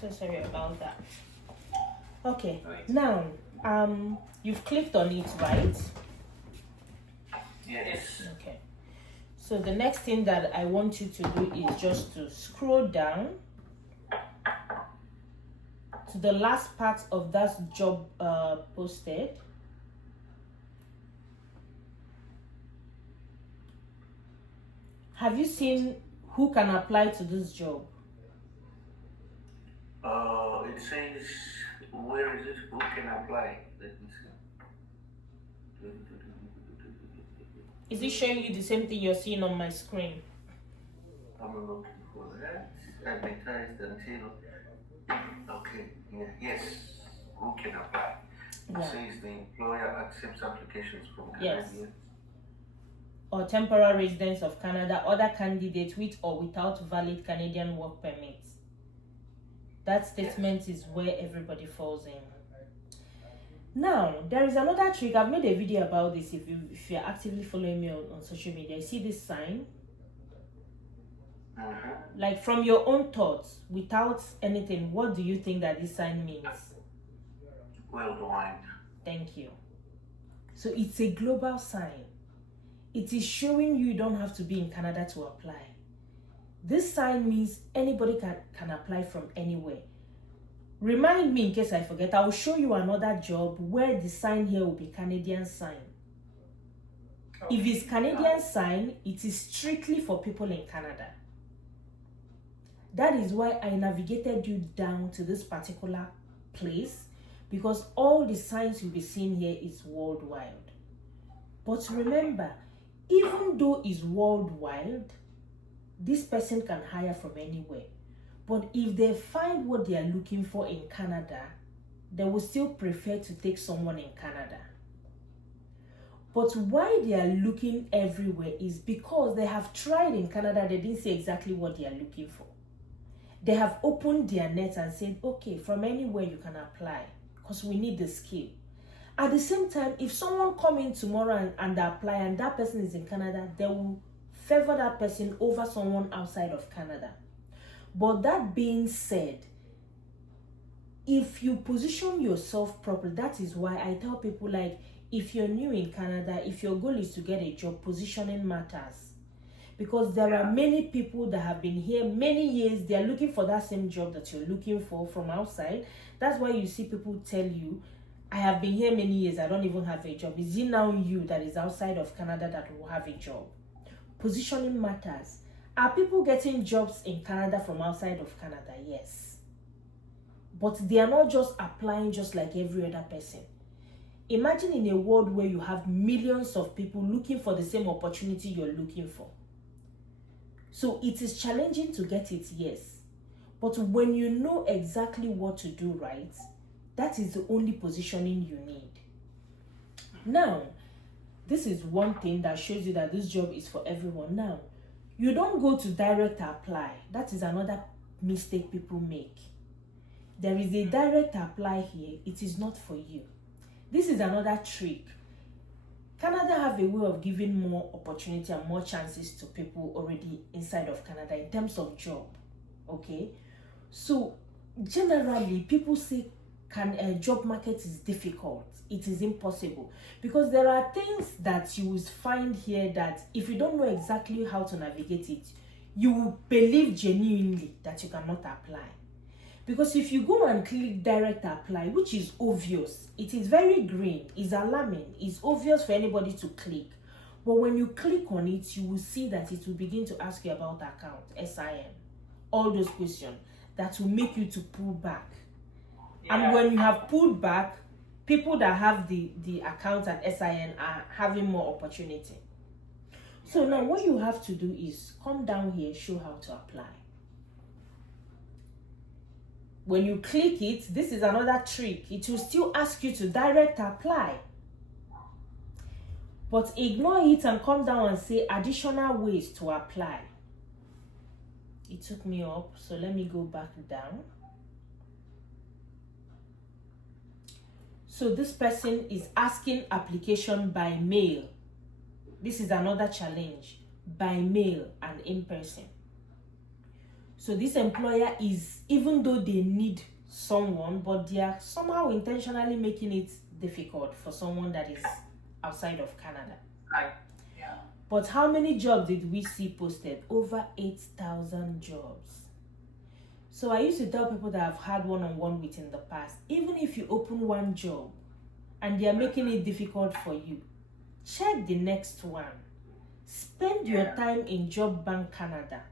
So sorry about that. Okay, Right. now you've clicked on it, right? Yes. Okay. So the next thing that I want you to do is just to scroll down to the last part of that job posted. Have you seen who can apply to this job? It says, where is it? Who can apply? Let me see. Is it showing you the same thing you're seeing on my screen? I'm looking for that. Advertised until. Okay. Yeah. Yes. Who can apply? It Yeah. says the employer accepts applications from Yes. Canadians. Or temporary residents of Canada, other candidates with or without valid Canadian work permits. That statement is where everybody falls in. Now, there is another trick. I've made a video about this. If you're actively following me on social media, you see this sign? Like, from your own thoughts, without anything, what do you think that this sign means? Worldwide. Thank you. So it's a global sign. It is showing you don't have to be in Canada to apply. This sign means anybody can apply from anywhere. Remind me in case I forget. I will show you another job where the sign here will be Canadian sign. If it's Canadian sign, it is strictly for people in Canada. That is why I navigated you down to this particular place, because all the signs you'll be seeing here is worldwide. But remember, even though it's worldwide, this person can hire from anywhere. But if they find what they are looking for in Canada, they will still prefer to take someone in Canada. But why they are looking everywhere is because they have tried in Canada, they didn't say exactly what they are looking for. They have opened their net and said, okay, from anywhere you can apply, because we need the skill. At the same time, if someone come in tomorrow and apply and that person is in Canada, they will favor that person over someone outside of Canada. But that being said, if you position yourself properly, that is why I tell people, like, if you're new in Canada, if your goal is to get a job, positioning matters. Because there are many people that have been here many years, they are looking for that same job that you're looking for from outside. That's why you see people tell you, I have been here many years, I don't even have a job. Is it now you that is outside of Canada that will have a job? Positioning matters. Are people getting jobs in Canada from outside of Canada? Yes. But they are not just applying just like every other person. Imagine in a world where you have millions of people looking for the same opportunity you're looking for. So it is challenging to get it, yes. But when you know exactly what to do, right, that is the only positioning you need. Now, this is one thing that shows you that this job is for everyone. Now, you don't go to direct apply. That is another mistake people make. There is a direct apply here. It is not for you. This is another trick. Canada have a way of giving more opportunity and more chances to people already inside of Canada in terms of job. Okay? So, generally, people say job market is difficult. It is impossible. Because there are things that you will find here that if you don't know exactly how to navigate it, you will believe genuinely that you cannot apply. Because if you go and click direct apply, which is obvious, it is very green, it's alarming, it's obvious for anybody to click. But when you click on it, you will see that it will begin to ask you about account, SIM, all those questions that will make you to pull back. And when you have pulled back, people that have the account and SIN are having more opportunity. So now what you have to do is come down here, show how to apply. When you click it, this is another trick. It will still ask you to direct apply. But ignore it and come down and say additional ways to apply. It took me up, so let me go back down. So this person is asking application by mail. This is another challenge, by mail and in person. So this employer is, even though they need someone, but they are somehow intentionally making it difficult for someone that is outside of Canada. Right. Yeah. But how many jobs did we see posted? Over 8,000 jobs. So I used to tell people that I've had one-on-one with in the past, even if you open one job and they are making it difficult for you, check the next one. Spend your time in Job Bank Canada.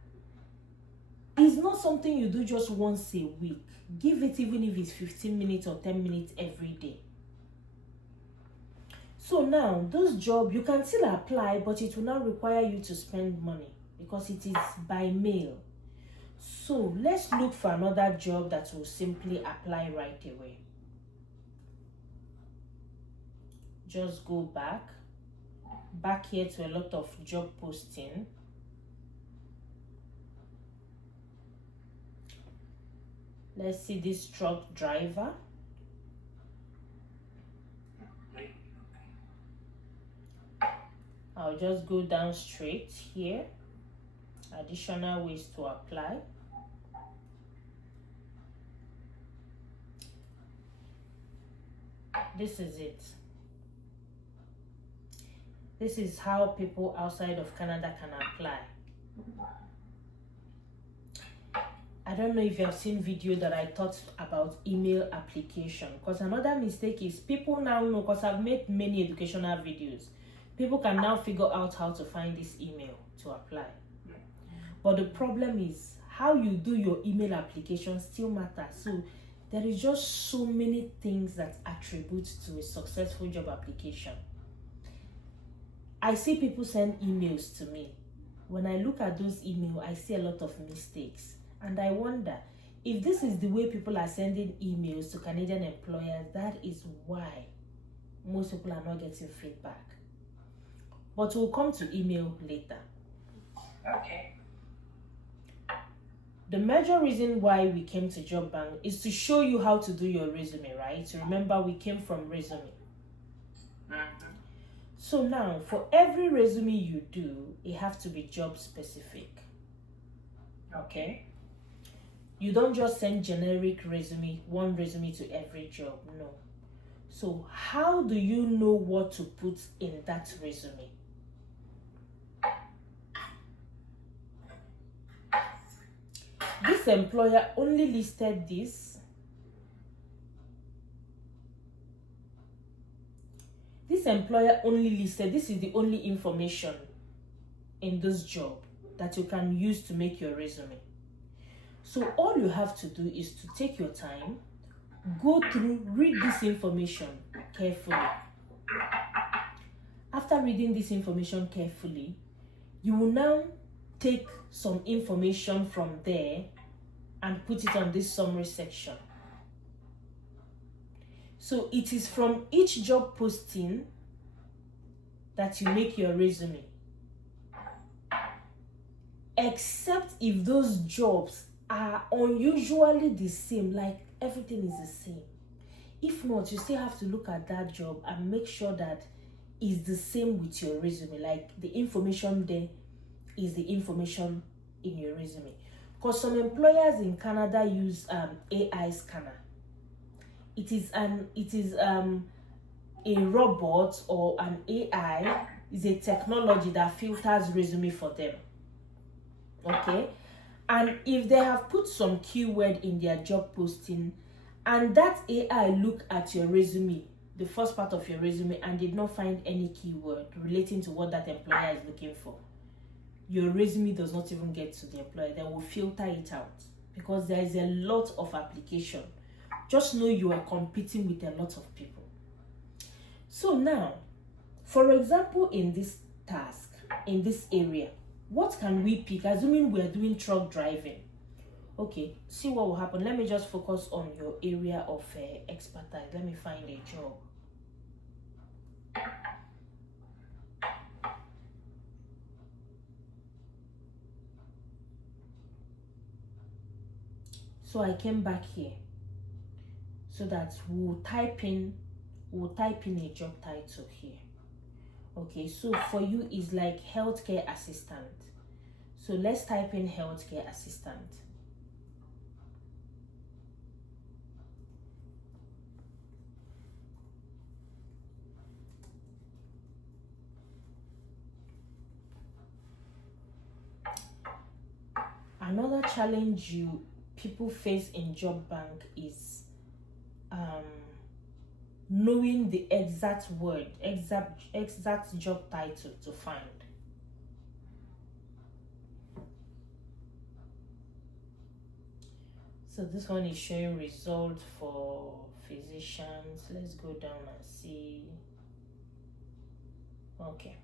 It's not something you do just once a week. Give it, even if it's 15 minutes or 10 minutes every day. So now, those jobs, you can still apply, but it will now require you to spend money because it is by mail. So let's look for another job that will simply apply right away. Just go back here to a lot of job posting. Let's see this truck driver. I'll just go down straight here. Additional ways to apply. This is it. This is how people outside of Canada can apply. I don't know if you have seen video that I taught about email application, because another mistake is people now know, because I've made many educational videos, people can now figure out how to find this email to apply. But the problem is how you do your email application still matters. So there is just so many things that attribute to a successful job application. I see people send emails to me. When I look at those emails, I see a lot of mistakes. And I wonder, if this is the way people are sending emails to Canadian employers, that is why most people are not getting feedback. But we'll come to email later. Okay. The major reason why we came to Job Bank is to show you how to do your resume, right? Remember, we came from resume. So now, for every resume you do, it has to be job specific. Okay? You don't just send generic resume, one resume to every job, no. So how do you know what to put in that resume? This employer only listed this. This employer only listed, this is the only information in this job that you can use to make your resume. So all you have to do is to take your time, go through, read this information carefully. After reading this information carefully, you will now take some information from there and put it on this summary section. So it is from each job posting that you make your resume, except if those jobs are unusually the same, like everything is the same. If not, you still have to look at that job and make sure that it's the same with your resume, like the information there is the information in your resume. Because some employers in Canada use AI scanner. It is a robot or an AI, is a technology that filters resume for them. Okay? And if they have put some keyword in their job posting and that AI look at your resume, the first part of your resume, and did not find any keyword relating to what that employer is looking for, your resume does not even get to the employer. They will filter it out because there is a lot of application. Just know you are competing with a lot of people. So now, for example, in this task, in this area, what can we pick, assuming we are doing truck driving? Okay, see what will happen. Let me just focus on your area of expertise. Let me find a job. So I came back here so that we'll type in a job title here. Okay, so for you is like healthcare assistant. So let's type in healthcare assistant. Another challenge people face in job bank is knowing the exact job title to find. So this one is showing results for physicians. Let's go down and see. Okay.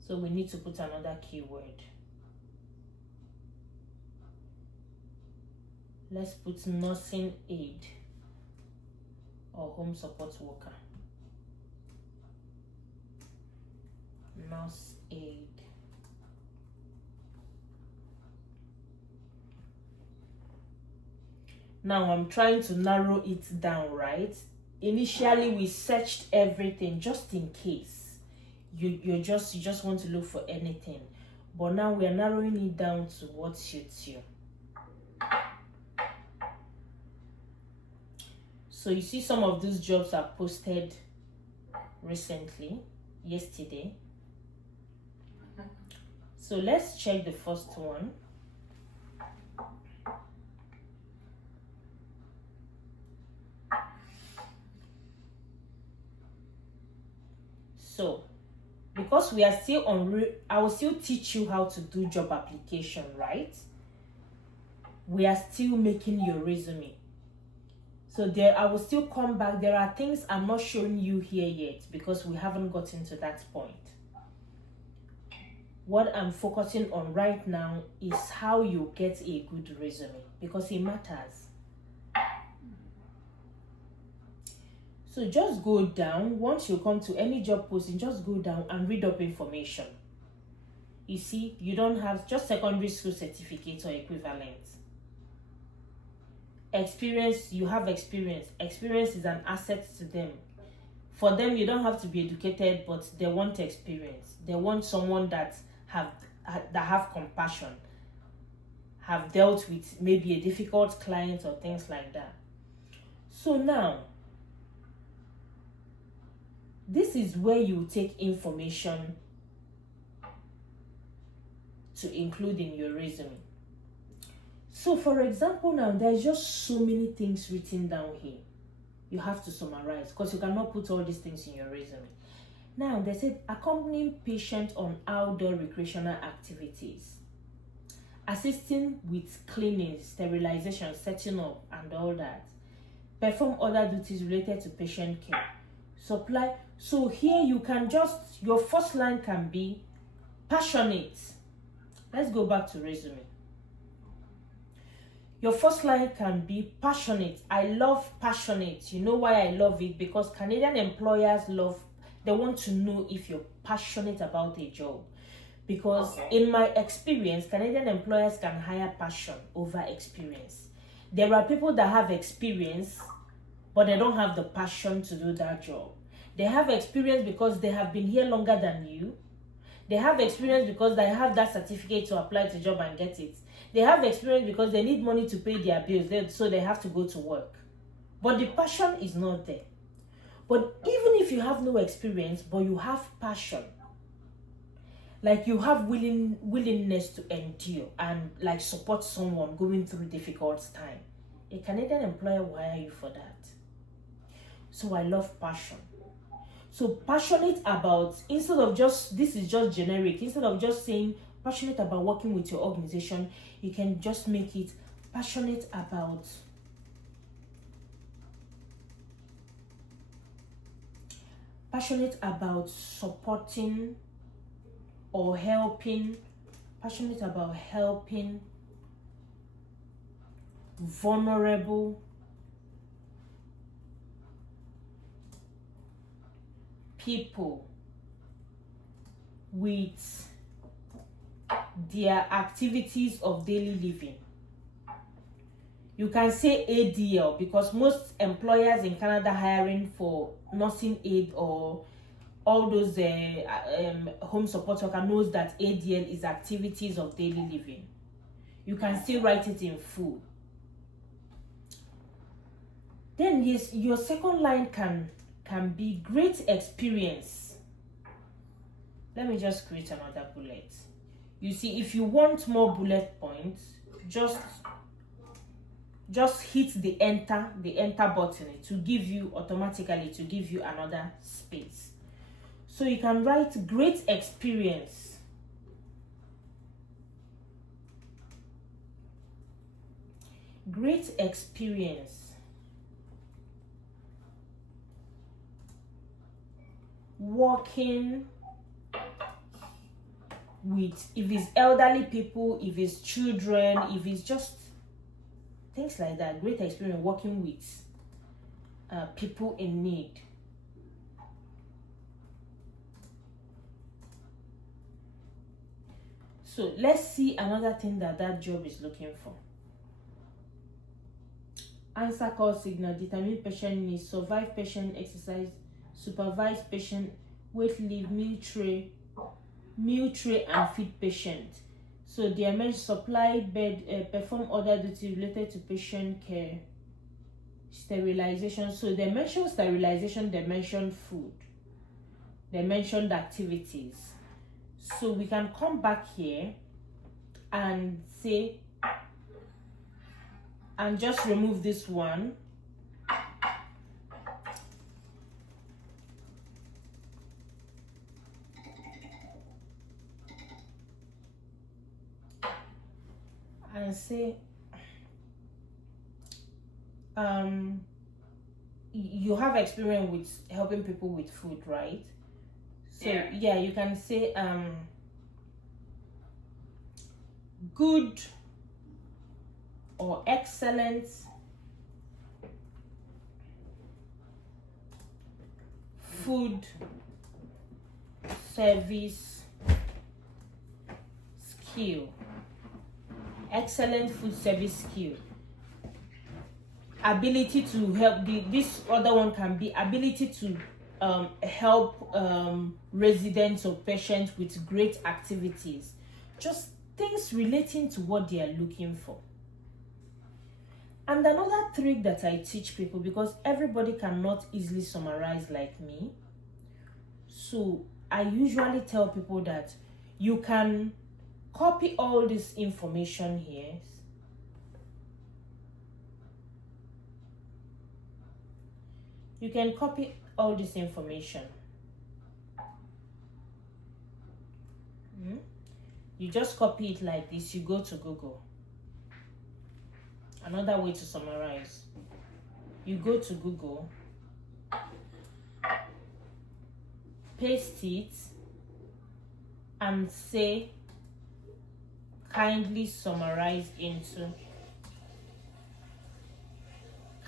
So we need to put another keyword. Let's put nursing aid or home support worker. Nurse aid. Now I'm trying to narrow it down, right? Initially we searched everything just in case. You just want to look for anything. But now we are narrowing it down to what suits you. So you see some of these jobs are posted recently, yesterday. So let's check the first one. So because we are still on, I will still teach you how to do job application, right? We are still making your resume. So there, I will still come back. There are things I'm not showing you here yet because we haven't gotten to that point. What I'm focusing on right now is how you get a good resume because it matters. So just go down. Once you come to any job posting, just go down and read up information. You see, you don't have just secondary school certificate or equivalent. Experience, you have experience. Experience is an asset to them. For them, you don't have to be educated, but they want experience. They want someone that have compassion, have dealt with maybe a difficult client or things like that. So now, this is where you take information to include in your resume. So for example, now there's just so many things written down here. You have to summarize because you cannot put all these things in your resume. Now they said accompanying patient on outdoor recreational activities, assisting with cleaning, sterilization, setting up and all that, perform other duties related to patient care, supply. So here you can just, your first line can be passionate. Let's go back to resume. Your first line can be passionate. I love passionate. You know why I love it? Because Canadian employers they want to know if you're passionate about a job. Because in my experience, Canadian employers can hire passion over experience. There are people that have experience, but they don't have the passion to do that job. They have experience because they have been here longer than you. They have experience because they have that certificate to apply to job and get it. They have experience because they need money to pay their bills, so they have to go to work. But the passion is not there. But even if you have no experience, but you have passion, like you have willingness to endure and like support someone going through difficult time, a Canadian employer will hire you for that. So I love passion. So passionate about, instead of just, this is just generic, instead of just saying passionate about working with your organization, you can just make it passionate about supporting or helping, passionate about helping vulnerable people with their activities of daily living. You can say ADL because most employers in Canada hiring for nursing aid or all those home support worker knows that ADL is activities of daily living. You can still write it in full. Then yes, your second line can be great experience. Let me just create another bullet. You see, if you want more bullet points, just hit the enter button to give you automatically to give you another space. So you can write great experience. Great experience working with, if it's elderly people, if it's children, if it's just things like that. Great experience working with people in need. So let's see another thing that job is looking for. Answer call signal, determine patient needs, survive patient exercise, supervise patient, wait leave, meal tray and feed patient. So they mentioned supply bed, perform other duties related to patient care, sterilization. So they mentioned sterilization, they mentioned food, they mentioned activities. So we can come back here and say, and just remove this one. And say, you have experience with helping people with food, right? So yeah, you can say good or excellent food service skill. Excellent food service skill. Ability to help. This other one can be ability to help residents or patients with great activities. Just things relating to what they are looking for. And another trick that I teach people, because everybody cannot easily summarize like me, so I usually tell people that you can copy all this information here. You can copy all this information. You just copy it like this. You go to Google. Another way to summarize. You go to Google, paste it, and say, kindly summarize into.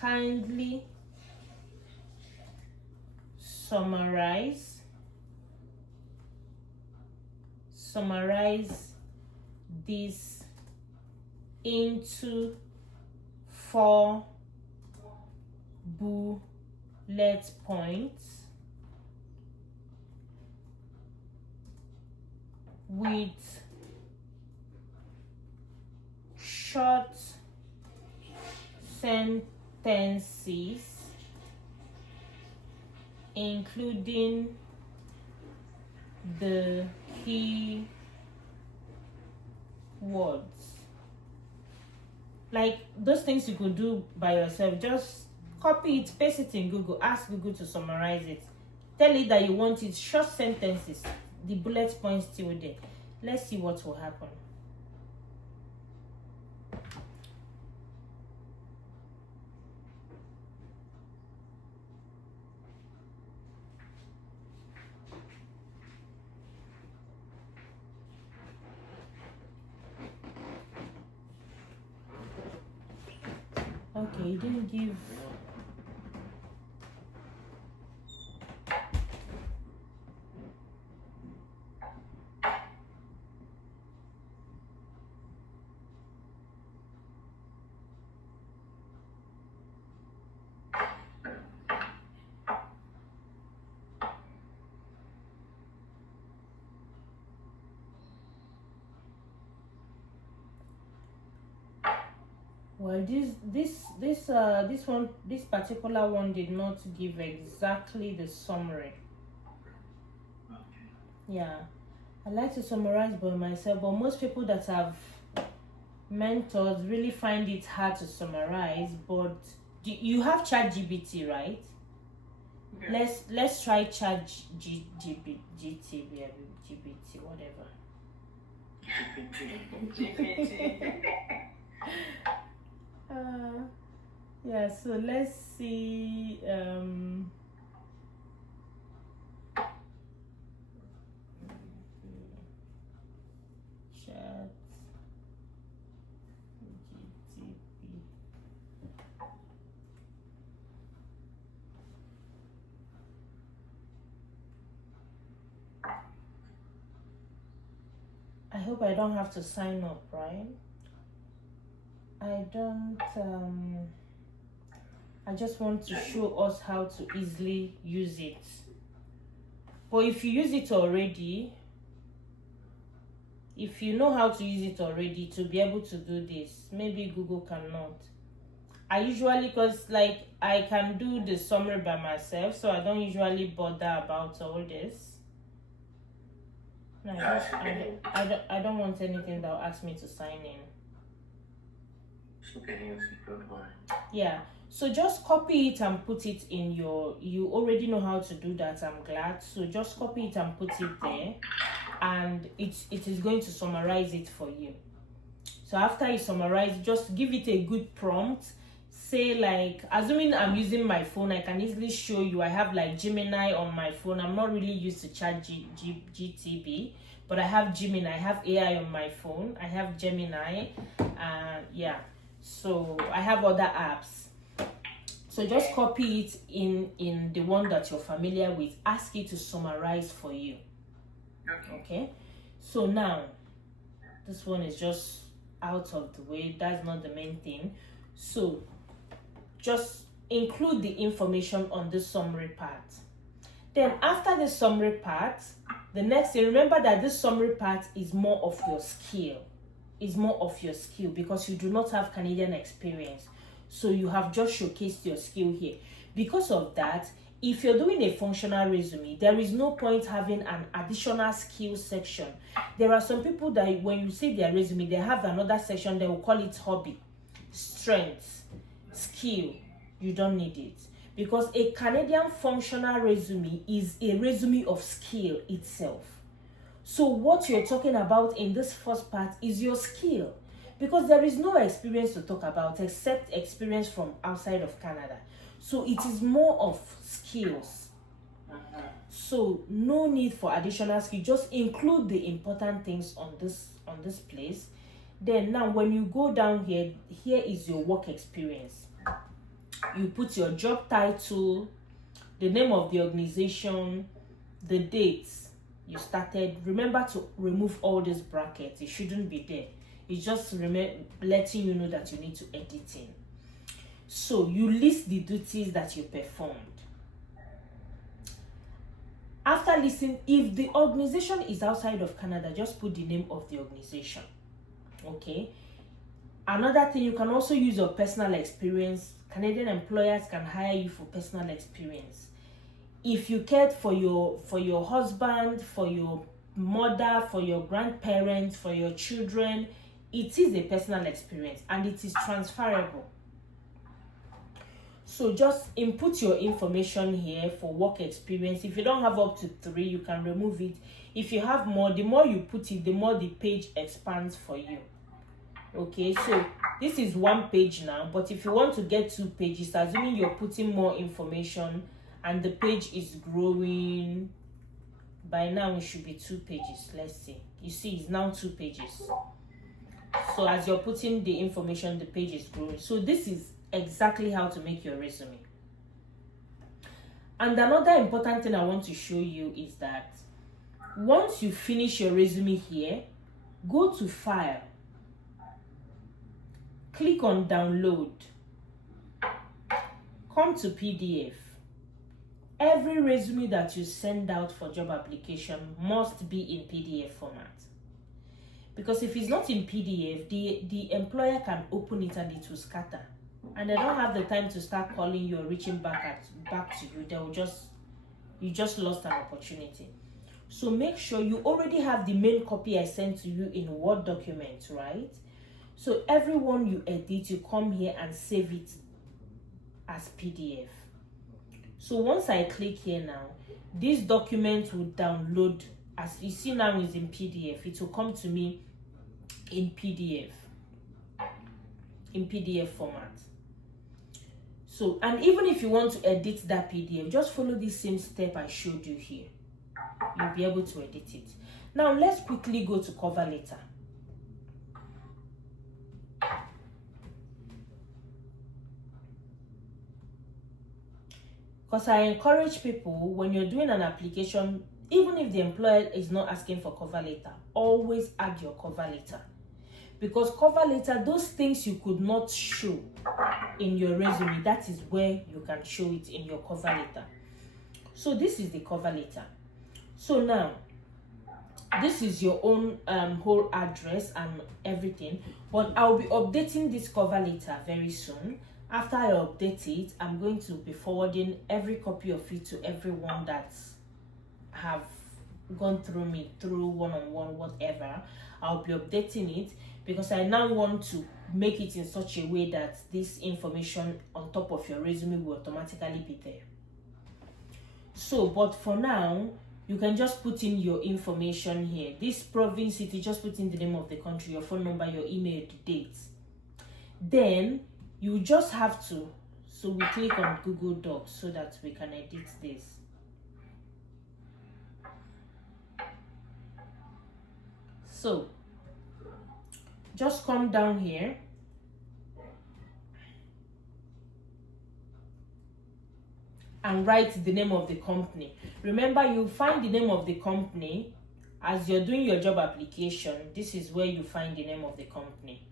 Kindly summarize this into 4 bullet points with short sentences including the key words. Like those things you could do by yourself. Just copy it, paste it in Google, ask Google to summarize it. Tell it that you want it short sentences, the bullet points still there. Let's see what will happen. Okay, it didn't give. Well, this particular one did not give exactly the summary. Yeah, I like to summarize by myself, but most people that have mentors really find it hard to summarize. But you have ChatGPT, right? Yeah. Let's try GPT, whatever. GPT. Yeah, so let's see. Chat GTP. I hope I don't have to sign up, right? I don't. I just want to show us how to easily use it. But if you use it already, if you know how to use it already to be able to do this, maybe Google cannot. I usually, because like I can do the summary by myself, so I don't usually bother about all this. No, I don't want anything that will ask me to sign in. So can you see? Don't worry. Yeah, so just copy it and put it in you already know how to do that, I'm glad. So just copy it and put it there, and it is going to summarize it for you. So after you summarize, just give it a good prompt. Say, like, assuming I'm using my phone, I can easily show you. I have like Gemini on my phone. I'm not really used to GTB, but I have Gemini. I have AI on my phone. I have Gemini, yeah. So I have other apps. So just copy it in the one that you're familiar with. Ask it to summarize for you. Okay. So now, this one is just out of the way. That's not the main thing. So just include the information on the summary part. Then after the summary part, the next thing, remember that this summary part is more of your skill. Is more of your skill because you do not have Canadian experience. So you have just showcased your skill here. Because of that, if you're doing a functional resume, there is no point having an additional skill section. There are some people that when you say their resume, they have another section, they will call it hobby, strengths, skill. You don't need it. Because a Canadian functional resume is a resume of skill itself. So what you're talking about in this first part is your skill. Because there is no experience to talk about except experience from outside of Canada. So it is more of skills. So no need for additional skill. Just include the important things on this place. Then now when you go down here is your work experience. You put your job title, the name of the organization, the dates you started. Remember to remove all these brackets. It shouldn't be there. It's just letting you know that you need to edit in. So you list the duties that you performed. After listing, if the organization is outside of Canada, just put the name of the organization. Okay. Another thing, you can also use your personal experience. Canadian employers can hire you for personal experience. If you cared for your husband, for your mother, for your grandparents, for your children, it is a personal experience and it is transferable. So just input your information here for work experience. If you don't have up to 3, you can remove it. If you have more, the more you put it, the more the page expands for you. Okay, so this is 1 page now, but if you want to get 2 pages, assuming you're putting more information and the page is growing, by now it should be 2 pages. Let's see. You see, it's now 2 pages. So as you're putting the information, the page is growing. So this is exactly how to make your resume. And another important thing I want to show you is that once you finish your resume here, go to File, click on Download, come to PDF. Every resume that you send out for job application must be in PDF format. Because if it's not in PDF, the employer can open it and it will scatter. And they don't have the time to start calling you or reaching back to you. You just lost an opportunity. So make sure you already have the main copy I sent to you in Word document, right? So everyone you edit, you come here and save it as PDF. So once I click here now, this document will download. As you see now is in PDF. It will come to me in PDF format. So, and even if you want to edit that PDF, just follow this same step I showed you here. You'll be able to edit it. Now let's quickly go to cover letter. Because I encourage people, when you're doing an application, even if the employer is not asking for cover letter, always add your cover letter. Because cover letter, those things you could not show in your resume, that is where you can show it in your cover letter. So this is the cover letter. So now, this is your own whole address and everything, but I'll be updating this cover letter very soon. After I update it, I'm going to be forwarding every copy of it to everyone that have gone through me, through one-on-one, whatever. I'll be updating it because I now want to make it in such a way that this information on top of your resume will automatically be there. So, but for now, you can just put in your information here. This province, city, just put in the name of the country, your phone number, your email, the dates. Then you just have to, so we click on Google Docs so that we can edit this. So just come down here and write the name of the company. Remember, you find the name of the company as you're doing your job application. This is where you find the name of the company.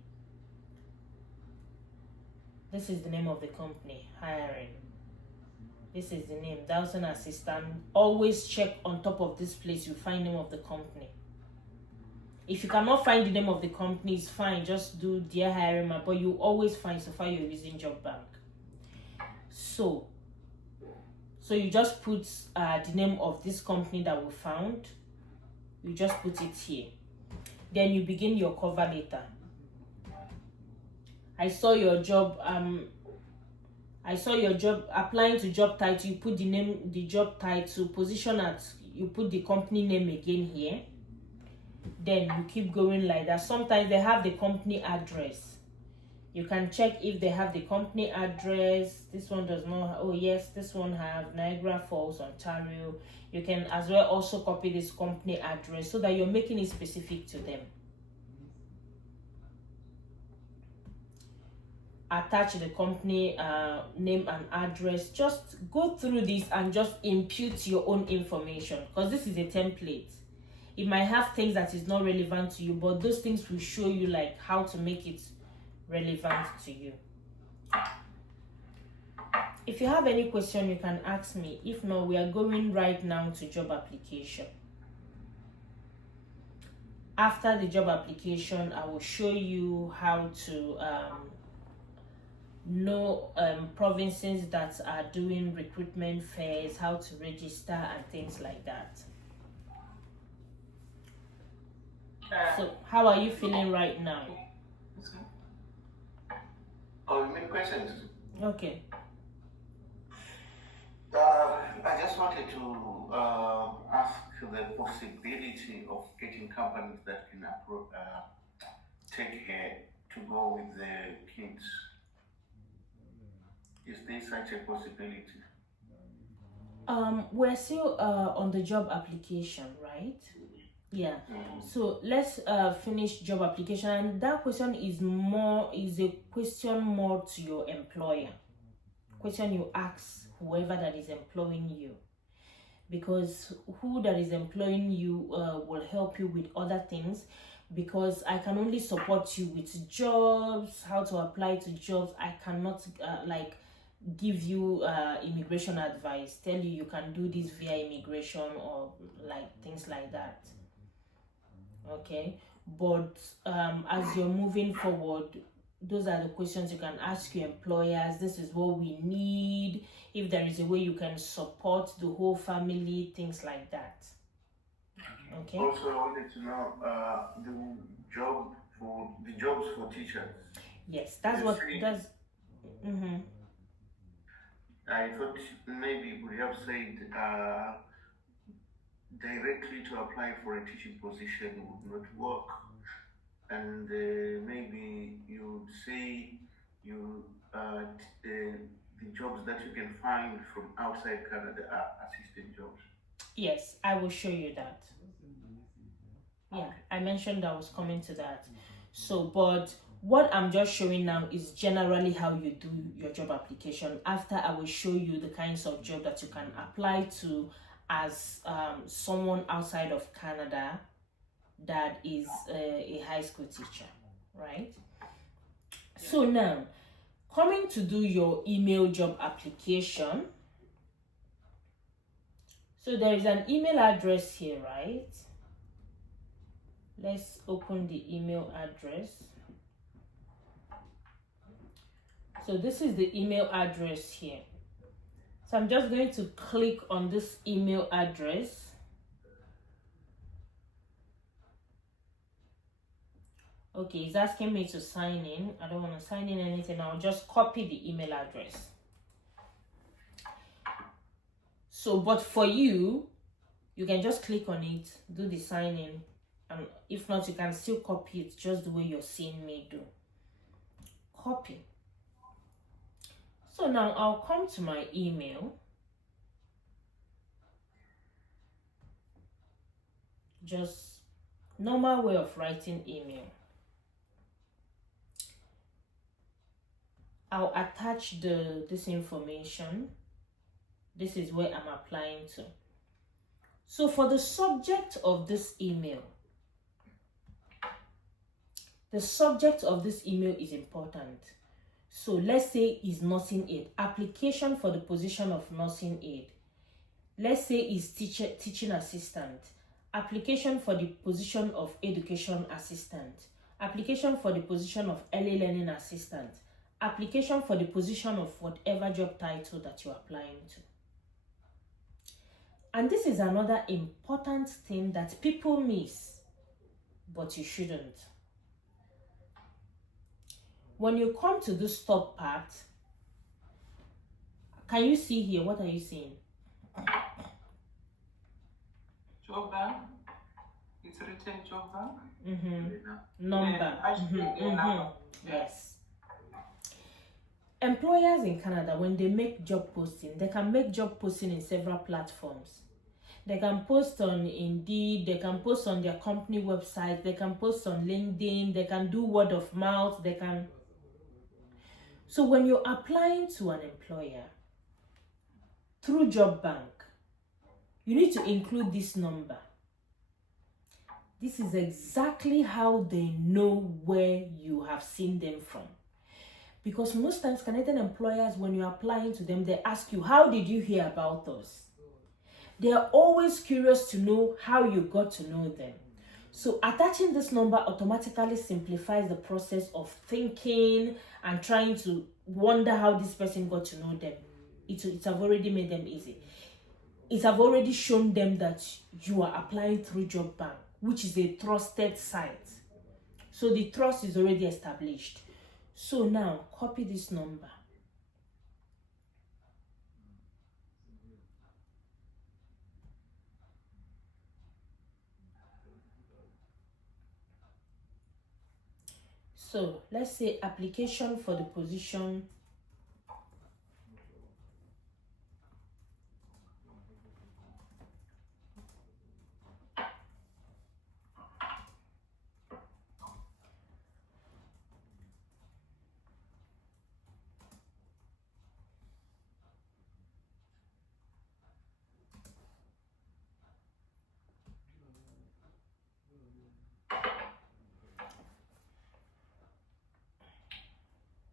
This is the name of the company, hiring. This is the name, Dawson Assistant. Always check on top of this place, you find name of the company. If you cannot find the name of the company, it's fine. Just do Dear Hiring, but you always find so far you're using Job Bank. So you just put the name of this company that we found. You just put it here. Then you begin your cover letter. I saw your job applying to job title. You put the name, the job title, position at, you put the company name again here. Then you keep going like that. Sometimes they have the company address. You can check if they have the company address. This one does not. Oh yes, this one have Niagara Falls, Ontario. You can as well also copy this company address so that you're making it specific to them. Attach the company name and address. Just go through this and just impute your own information, because this is a template. It might have things that is not relevant to you, but those things will show you like how to make it relevant to you. If you have any question, you can ask me. If not, we are going right now to job application. After the job application, I will show you how to know provinces that are doing recruitment fairs, how to register and things like that. So how are you feeling right now? Oh, you mean questions? Okay. I just wanted to ask the possibility of getting companies that can take care to go with the kids. Is there such a possibility? We're still on the job application, right? Yeah. So let's finish job application, and that question is a question more to your employer. Question you ask whoever that is employing you, because who that is employing you will help you with other things, because I can only support you with jobs, how to apply to jobs. I cannot like give you immigration advice, tell you can do this via immigration or like things like that. Okay, but as you're moving forward, those are the questions you can ask your employers. This is what we need. If there is a way you can support the whole family, things like that. Okay. Also, I wanted to know the jobs for teachers. Yes, that's You what see, that's. Mm-hmm. I thought maybe you would have said directly to apply for a teaching position would not work, and maybe you would say you the jobs that you can find from outside Canada are assistant jobs. Yes, I will show you that. Yeah, I mentioned I was coming to that. So, but what I'm just showing now is generally how you do your job application. After, I will show you the kinds of job that you can apply to as someone outside of Canada that is a high school teacher, right? So now, coming to do your email job application. So there is an email address here, right? Let's open the email address. So this is the email address here. So I'm just going to click on this email address. Okay, it's asking me to sign in. I don't want to sign in anything. I'll just copy the email address. So, but for you, you can just click on it, do the sign in. And if not, you can still copy it just the way you're seeing me do. Copy. So now I'll come to my email. Just normal way of writing email. I'll attach this information. This is where I'm applying to. So for the subject of this email, the subject of this email is important. So let's say is nursing aid, application for the position of nursing aid. Let's say is teaching assistant, application for the position of education assistant, application for the position of early learning assistant, application for the position of whatever job title that you're applying to. And this is another important thing that people miss, but you shouldn't. When you come to this top part, can you see here? What are you seeing? Job bank. It's written job bank. Number. Number. Yes. Employers in Canada, when they make job posting, they can make job posting in several platforms. They can post on Indeed, they can post on their company website, they can post on LinkedIn, they can do word of mouth, they can. So when you're applying to an employer through Job Bank, you need to include this number. This is exactly how they know where you have seen them from. Because most times Canadian employers, when you're applying to them, they ask you, how did you hear about us? They are always curious to know how you got to know them. So attaching this number automatically simplifies the process of thinking and trying to wonder how this person got to know them. It have already made them easy. It have already shown them that you are applying through Job Bank, which is a trusted site. So the trust is already established. So now copy this number. So let's say application for the position .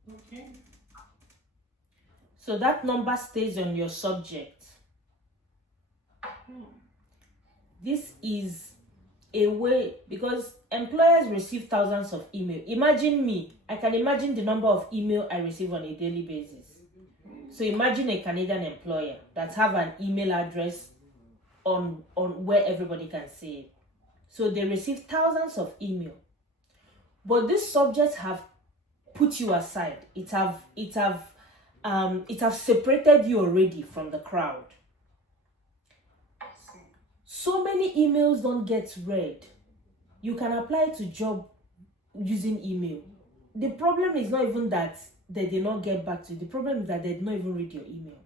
Okay. So that number stays on your subject. This is a way, because employers receive thousands of email. Imagine me. I can imagine the number of email I receive on a daily basis. So imagine a Canadian employer that have an email address on where everybody can see it. So they receive thousands of email. But these subjects have put you aside. It have separated you already from the crowd. So many emails don't get read. You can apply to job using email. The problem is not even that they did not get back to you. The problem is that they did not even read your email.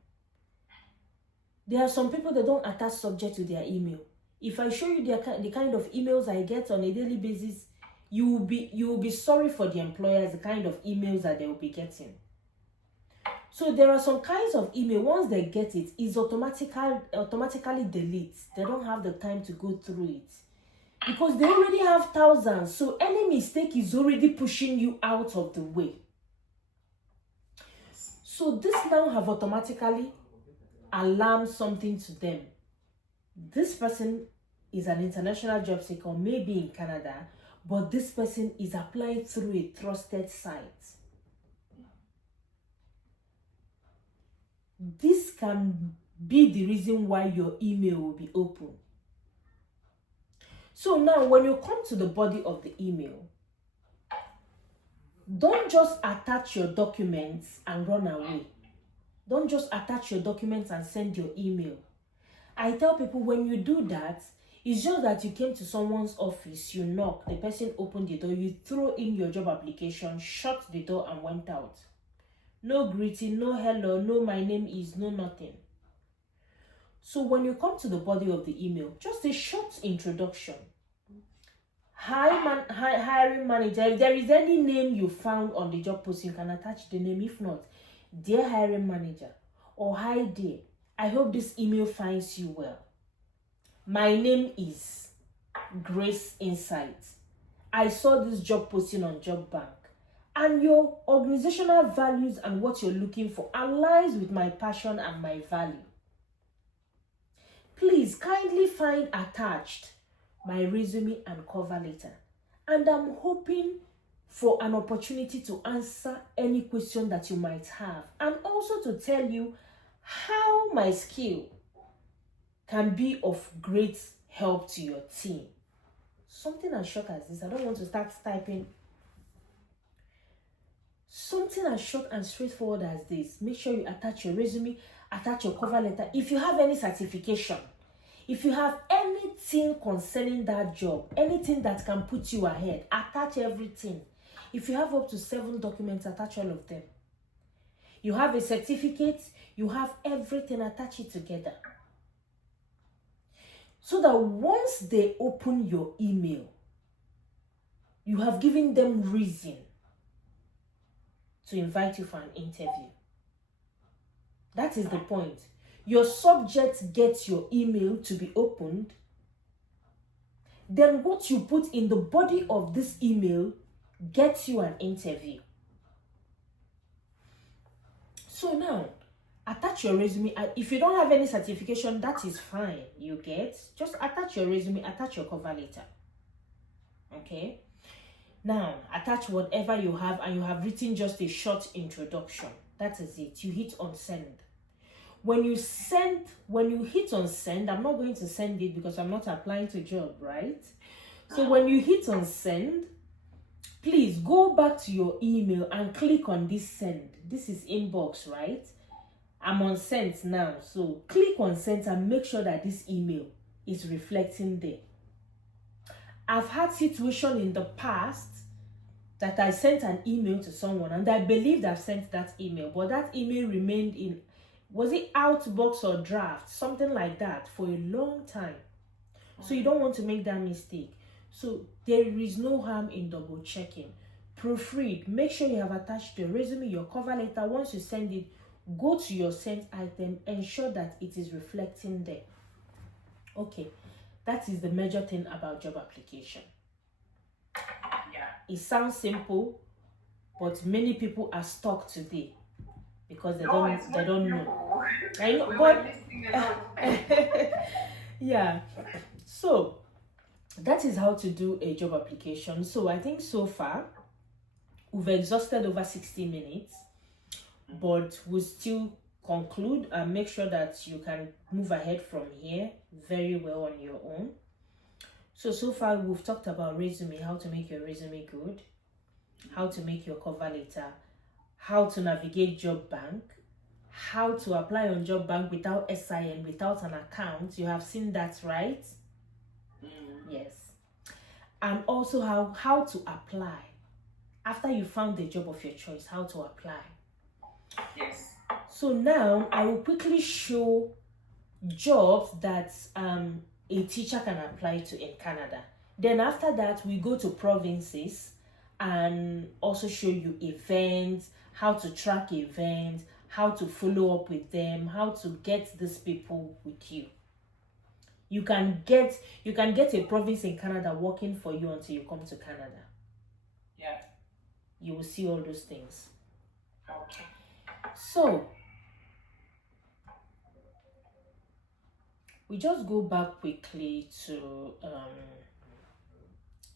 There are some people that don't attach subject to their email. If I show you the kind of emails I get on a daily basis, you will be sorry for the employers, the kind of emails that they will be getting. So there are some kinds of email, once they get it, is automatically delete. They don't have the time to go through it. Because they already have thousands. So any mistake is already pushing you out of the way. So this now have automatically alarmed something to them. This person is an international job seeker, maybe in Canada, but this person is applying through a trusted site. This can be the reason why your email will be open. So now when you come to the body of the email, don't just attach your documents and run away. Don't just attach your documents and send your email. I tell people, when you do that, it's just that you came to someone's office, you knock, the person opened the door, you throw in your job application, shut the door and went out. No greeting, no hello, no my name is, no nothing. So when you come to the body of the email, just a short introduction. Hi, hiring manager. If there is any name you found on the job post, you can attach the name. If not, dear hiring manager, or hi dear, I hope this email finds you well. My name is GraceInsight. I saw this job posting on Job Bank, and your organizational values and what you're looking for aligns with my passion and my value. Please kindly find attached my resume and cover letter, and I'm hoping for an opportunity to answer any question that you might have, and also to tell you how my skill can be of great help to your team. Something as short as this. I don't want to start typing. Something as short and straightforward as this. Make sure you attach your resume, attach your cover letter. If you have any certification, if you have anything concerning that job, anything that can put you ahead, attach everything. If you have up to 7 documents, attach all of them. You have a certificate, you have everything, attach it together. So that once they open your email, you have given them reason to invite you for an interview. That is the point. Your subject gets your email to be opened. Then what you put in the body of this email gets you an interview. So now, attach your resume. If you don't have any certification, that is fine. You get? Just attach your resume, attach your cover letter. Okay? Now, attach whatever you have, and you have written just a short introduction. That is it. You hit on send. When you hit on send, I'm not going to send it because I'm not applying to a job, right? So when you hit on send, please go back to your email and click on this send. This is inbox, right? I'm on sent now. So click on send and make sure that this email is reflecting there. I've had situation in the past that I sent an email to someone and I believed I've sent that email, but that email remained in, was it outbox or draft, something like that, for a long time. So you don't want to make that mistake. So there is no harm in double checking. Proofread. Make sure you have attached your resume, your cover letter. Once you send it, go to your sent item, ensure that it is reflecting there. Okay, that is the major thing about job application. Yeah. It sounds simple, but many people are stuck today because they don't know. I know, but yeah. So that is how to do a job application. So I think so far we've exhausted over 60 minutes, but we'll still conclude and make sure that you can move ahead from here very well on your own. So far we've talked about resume, how to make your resume good, how to make your cover letter, how to navigate job bank, how to apply on job bank without SIN, without an account. You have seen that, right? Yes. And also how to apply after you found the job of your choice, how to apply. Yes. So now I will quickly show jobs that a teacher can apply to in Canada. Then after that, we go to provinces and also show you events, how to track events, how to follow up with them, how to get these people with you. You can get a province in Canada working for you until you come to Canada. Yeah. You will see all those things. Okay. So we just go back quickly to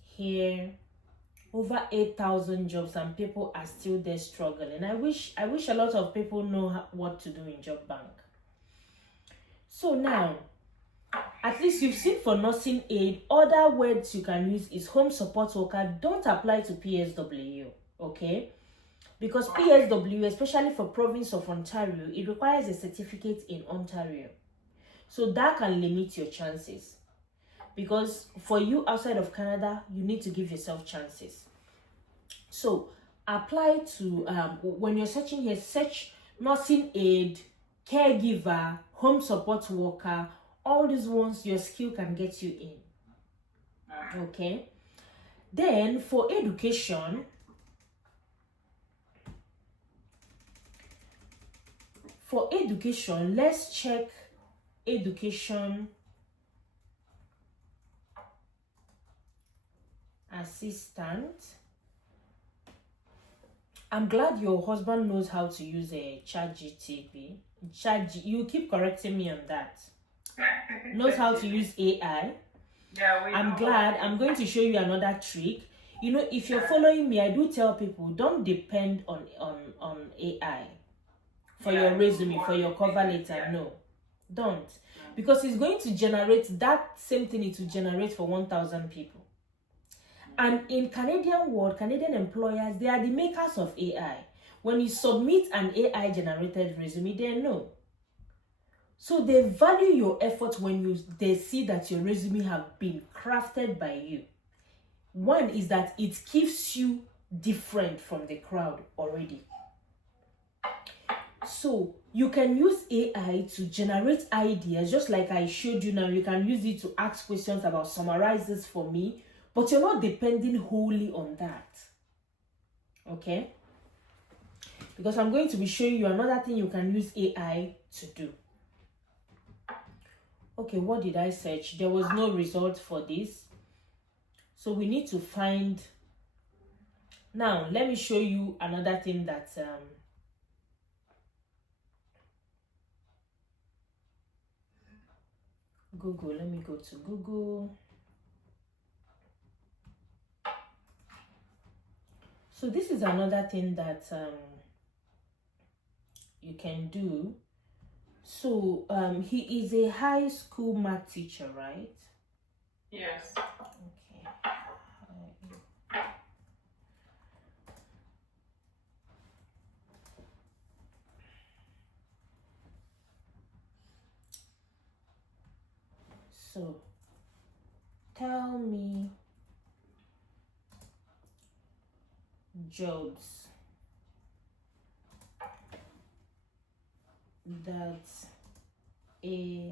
here. Over 8,000 jobs, and people are still there struggling. I wish a lot of people know what to do in job bank. So now, at least you've seen for nursing aid. Other words you can use is home support worker. Don't apply to PSW, okay? Because PSW, especially for province of Ontario, it requires a certificate in Ontario. So that can limit your chances. Because for you outside of Canada, you need to give yourself chances. So apply to, when you're searching here, search nursing aid, caregiver, home support worker. All these ones, your skill can get you in. Okay. Then for education, let's check education assistant. I'm glad your husband knows how to use a ChatGPT. You keep correcting me on that. Knows how to use AI. Yeah, I'm glad. I'm going to show you another trick. You know, if you're following me, I do tell people don't depend on AI for your resume, for your cover letter. No, don't, because it's going to generate that same thing. It will generate for 1,000 people. And in Canadian world, Canadian employers, they are the makers of AI. When you submit an AI generated resume, they know. So they value your effort when they see that your resume have been crafted by you. One is that it keeps you different from the crowd already. So you can use AI to generate ideas, just like I showed you now. You can use it to ask questions about summarize this for me, but you're not depending wholly on that. Okay? Because I'm going to be showing you another thing you can use AI to do. Okay, what did I search? There was no result for this. So we need to find. Now, let me show you another thing that Google. Let me go to Google. So this is another thing that you can do. So he is a high school math teacher, right? Yes. Okay. So tell me jobs that a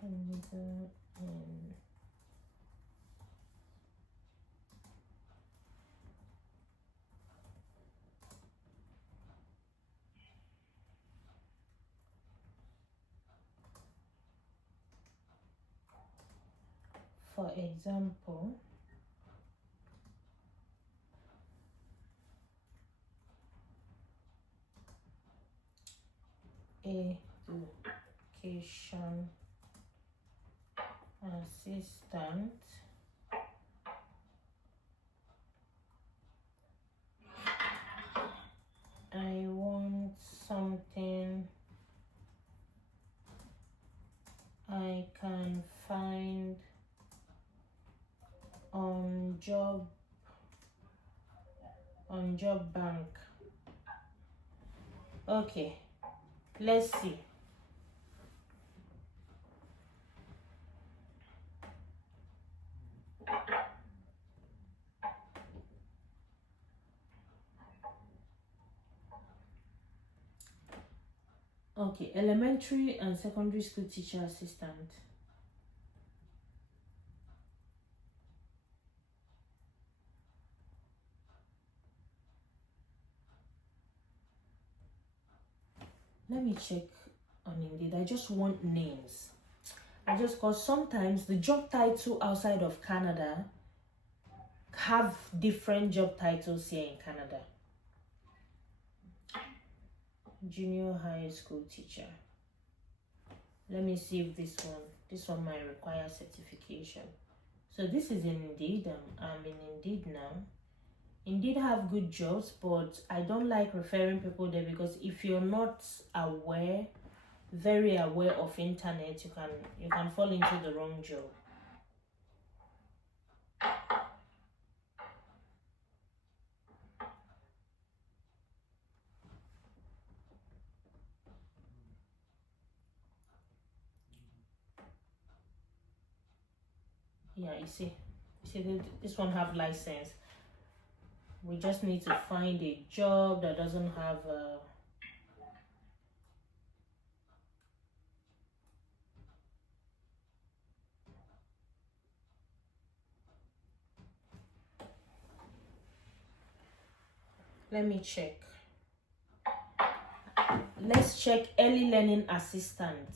candidate in for example, education assistant, I want something job bank. Okay, let's see. Okay, elementary and secondary school teacher assistant. Let me check on Indeed. I just want names. Cause sometimes the job title outside of Canada have different job titles here in Canada. Junior high school teacher. Let me see if this one might require certification. So this is in Indeed. I'm in Indeed now. Indeed have good jobs, but I don't like referring people there, because if you're not very aware of internet, you can fall into the wrong job. Yeah, you see this one have license. We just need to find a job that doesn't have let me check. Let's check early learning assistant.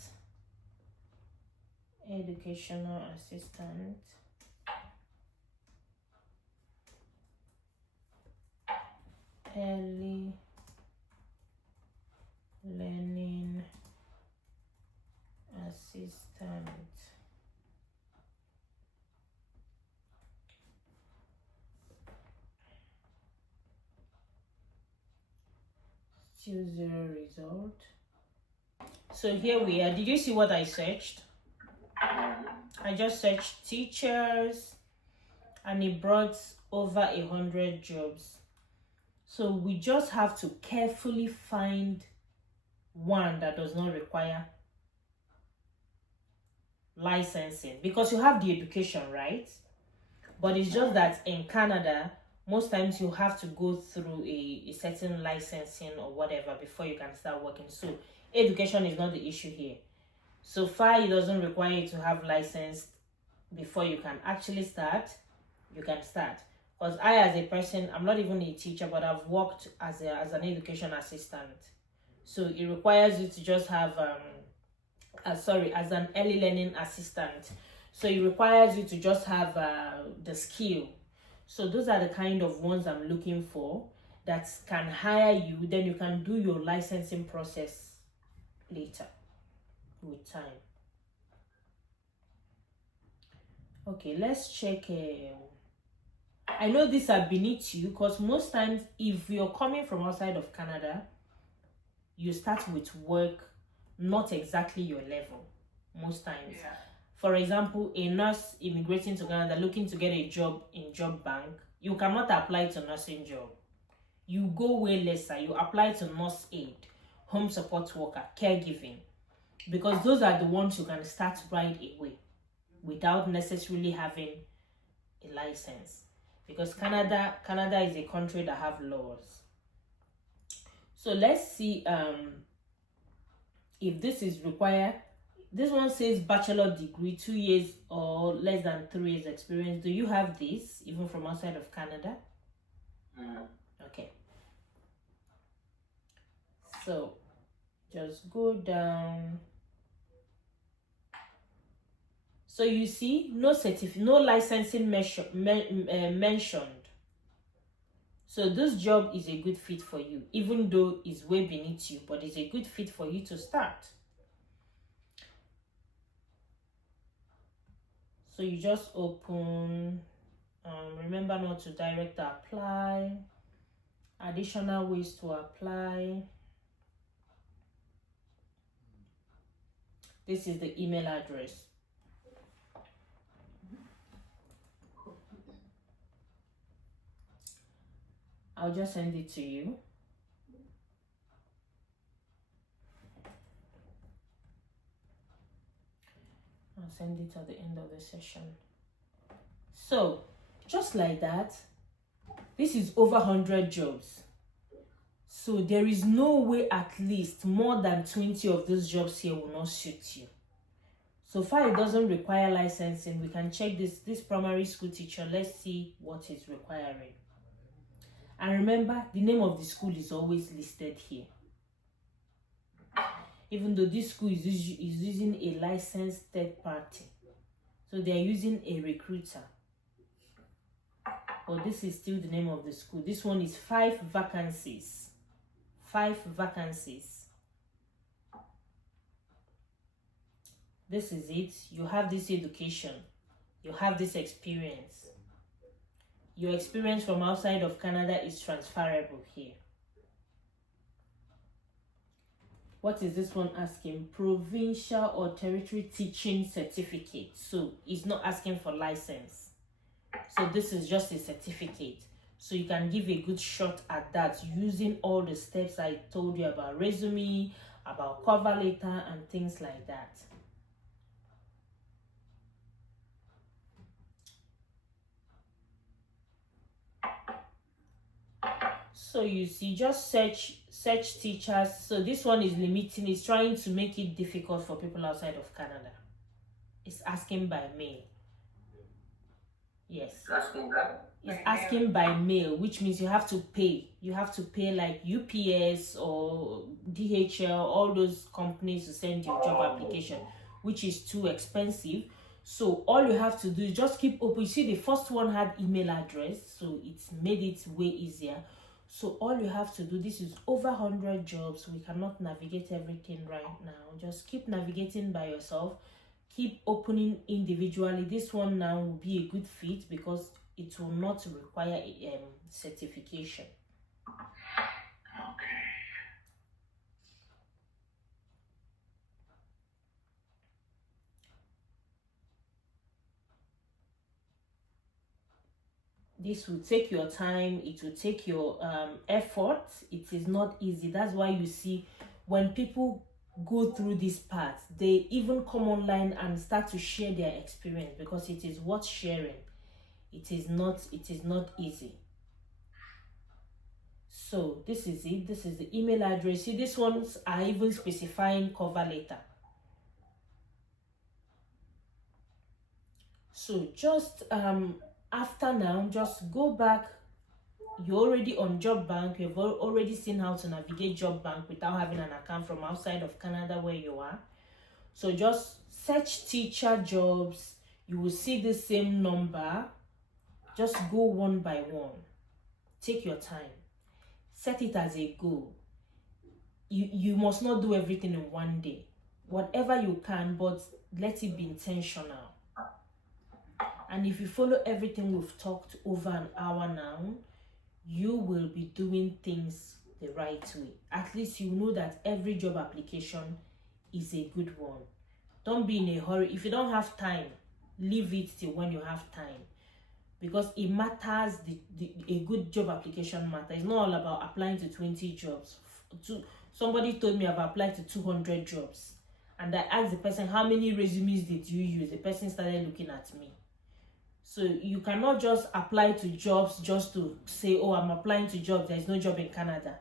Educational assistant. Early learning assistant. Still zero result. So here we are. Did you see what I searched? I just searched teachers and it brought over 100 jobs. So we just have to carefully find one that does not require licensing, because you have the education, right? But it's just that in Canada, most times you have to go through a certain licensing or whatever before you can start working. So education is not the issue here. So far, it doesn't require you to have license before you can actually start. You can start. Because I, as a person, I'm not even a teacher, but I've worked as an education assistant. So it requires you to just have as an early learning assistant. So it requires you to just have the skill. So those are the kind of ones I'm looking for that can hire you. Then you can do your licensing process later with time. Okay, let's check. I know these are beneath you, because most times if you're coming from outside of Canada, you start with work not exactly your level most times. Yeah. For example, a nurse immigrating to Canada looking to get a job in job bank, you cannot apply to nursing job. You go way lesser. You apply to nurse aid, home support worker, caregiving, because those are the ones you can start right away without necessarily having a license, because Canada is a country that have laws. So let's see if this is required. This one says bachelor degree, 2 years or less than 3 years experience. Do you have this even from outside of Canada? Okay. So just go down. So you see, no licensing mentioned. So this job is a good fit for you, even though it's way beneath you, but it's a good fit for you to start. So you just open, remember not to direct apply, additional ways to apply. This is the email address. I'll just send it to you. I'll send it at the end of the session. So, just like that, this is over 100 jobs. So there is no way at least more than 20 of those jobs here will not suit you. So far it doesn't require licensing. We can check this primary school teacher. Let's see what is requiring. And remember, the name of the school is always listed here. Even though this school is using a licensed third party. So they are using a recruiter. But this is still the name of the school. This one is 5 vacancies. 5 vacancies. This is it. You have this education. You have this experience. Your experience from outside of Canada is transferable here. What is this one asking? Provincial or territory teaching certificate. So it's not asking for license. So this is just a certificate. So you can give a good shot at that using all the steps I told you about resume, about cover letter and things like that. So you see, just search teachers. So this one is limiting, it's trying to make it difficult for people outside of Canada. It's asking by mail. Yes. It's asking by mail, which means you have to pay. You have to pay like UPS or DHL, all those companies to send your job application, which is too expensive. So all you have to do is just keep open. You see, the first one had email address, so it's made it way easier. So all you have to do, this is over 100 jobs. We cannot navigate everything right now. Just keep navigating by yourself. Keep opening individually. This one now will be a good fit because it will not require a certification. Okay. This will take your time. It will take your effort. It is not easy. That's why you see when people go through this path, they even come online and start to share their experience because it is worth sharing. It is not easy. So this is it. This is the email address. See, these ones are even specifying cover letter. So just after now, just go back. You're already on Job Bank. You've already seen how to navigate Job Bank without having an account from outside of Canada where you are. So just search teacher jobs. You will see the same number. Just go one by one. Take your time. Set it as a goal. You must not do everything in one day. Whatever you can, but let it be intentional. And if you follow everything we've talked over an hour now, you will be doing things the right way. At least you know that every job application is a good one. Don't be in a hurry. If you don't have time, leave it till when you have time. Because it matters, a good job application matters. It's not all about applying to 20 jobs. Somebody told me I've applied to 200 jobs. And I asked the person, how many resumes did you use? The person started looking at me. So you cannot just apply to jobs just to say, oh, I'm applying to jobs. There's no job in Canada.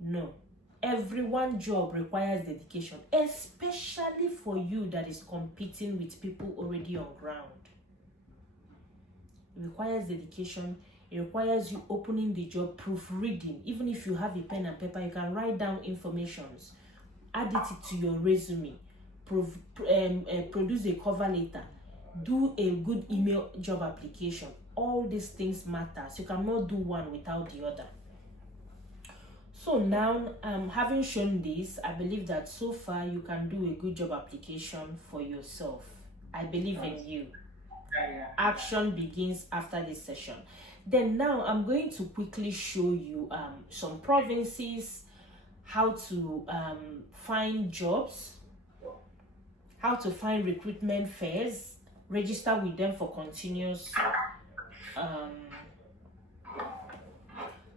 No. Every one job requires dedication, especially for you that is competing with people already on ground. It requires dedication. It requires you opening the job, proofreading. Even if you have a pen and paper, you can write down informations, add it to your resume, produce a cover letter, do a good email job application. All these things matter. So you cannot do one without the other. So now, having shown this, I believe that so far you can do a good job application for yourself. I believe in you. Action begins after this session. Then now I'm going to quickly show you some provinces, how to find jobs, how to find recruitment fairs, register with them for continuous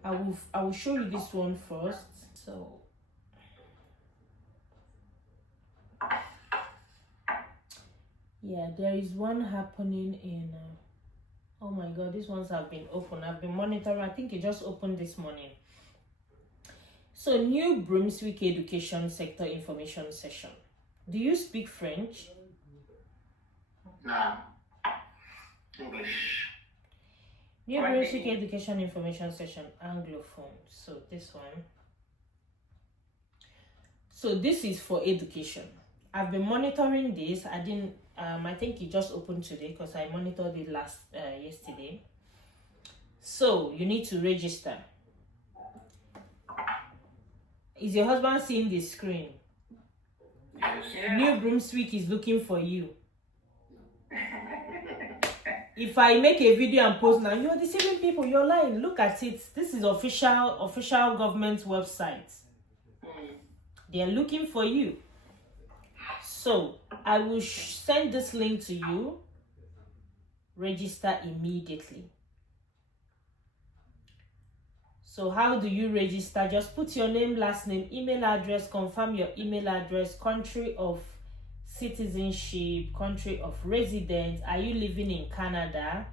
I will show you this one first. So yeah, there is one happening in oh my god, these ones have been open. I've been monitoring. I think it just opened this morning. So, New Brunswick Education Sector Information Session. Do you speak French? Nah. English. New Brunswick Education Information Session, Anglophone. So, this one. So, this is for education. I've been monitoring this. I didn't, I think it just opened today because I monitored it yesterday. So, you need to register. Is your husband seeing the screen? Yes. Yeah. New Brunswick is looking for you. If I make a video and post now, you're deceiving people, you're lying. Look at it. This is official government website. They are looking for you. So I will send this link to you. Register immediately. So how do you register? Just put your name, last name, email address, confirm your email address, country of citizenship, country of residence. Are you living in Canada?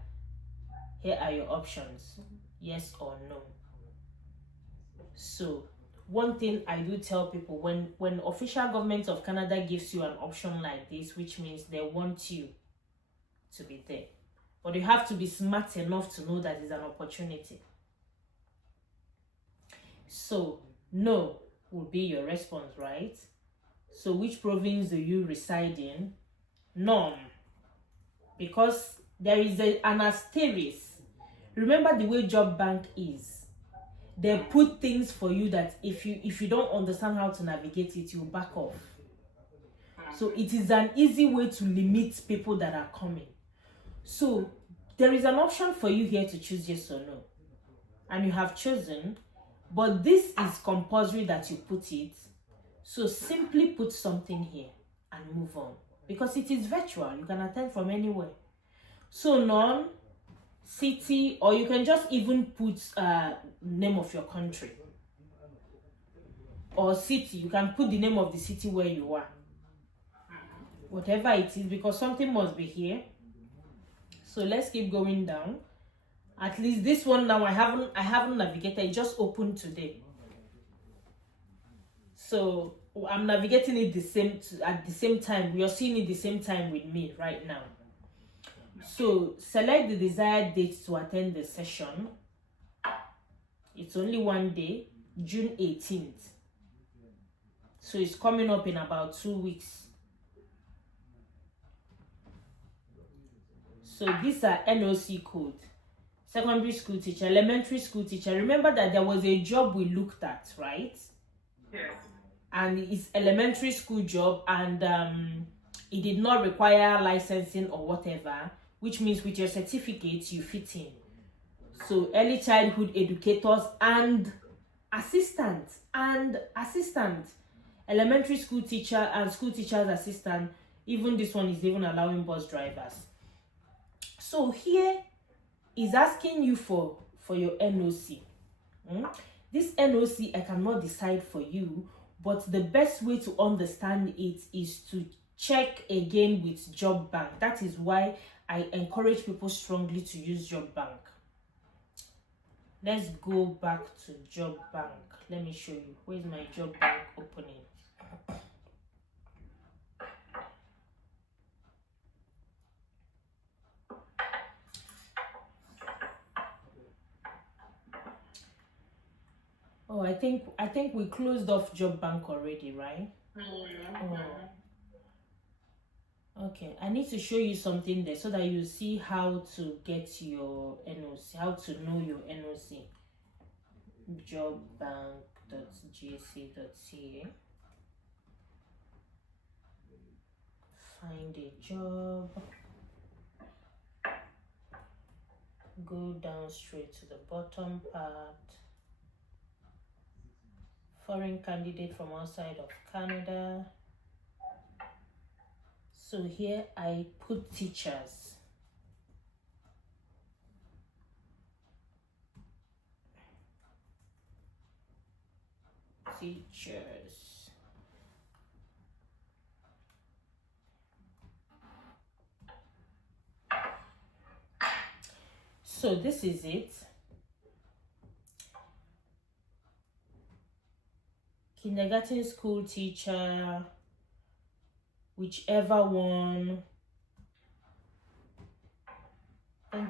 Here are your options. Yes or no. So one thing I do tell people, when official government of Canada gives you an option like this, which means they want you to be there. But you have to be smart enough to know that it's an opportunity. So, no will be your response, right? So, which province do you reside in? None. Because there is an asterisk. Remember the way job bank is. They put things for you that if you don't understand how to navigate it, you back off. So, it is an easy way to limit people that are coming. So, there is an option for you here to choose yes or no. And you have chosen. But this is compulsory that you put it. So simply put something here and move on. Because it is virtual. You can attend from anywhere. So none, city, or you can just even put name of your country. Or city. You can put the name of the city where you are. Whatever it is, because something must be here. So let's keep going down. At least this one now I haven't navigated. It just opened today. So I'm navigating it at the same time. You're seeing it the same time with me right now. So select the desired date to attend the session. It's only one day, June 18th. So it's coming up in about 2 weeks. So these are NOC code. Secondary school teacher, elementary school teacher. Remember that there was a job we looked at, right? Yes. And it's elementary school job, and it did not require licensing or whatever, which means with your certificate you fit in. So early childhood educators and assistant, elementary school teacher and school teacher's assistant. Even this one is even allowing bus drivers. So here is asking you for your NOC. This NOC I cannot decide for you, but the best way to understand it is to check again with Job Bank. That is why I encourage people strongly to use Job Bank. Let's go back to Job Bank. Let me show you. Where's my Job Bank opening? Oh, I think we closed off Job Bank already, right? Oh. Okay, I need to show you something there so that you see how to get your NOC, how to know your NOC. Jobbank.gc.ca. Find a job. Go down straight to the bottom part. Foreign candidate from outside of Canada. So here I put teachers. teachers. So this is it. Kindergarten school teacher, whichever one. And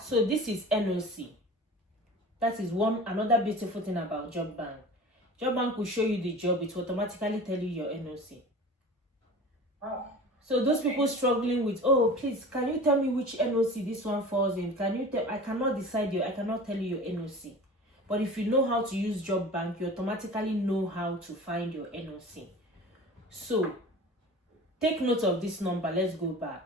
so this is NOC. That is another beautiful thing about Job Bank. Job Bank will show you the job, it will automatically tell you your NOC. Wow. So those people struggling with, oh please, can you tell me which NOC this one falls in? Can you tell? I cannot decide I cannot tell you your NOC. But if you know how to use Job Bank, you automatically know how to find your NOC. So take note of this number. Let's go back.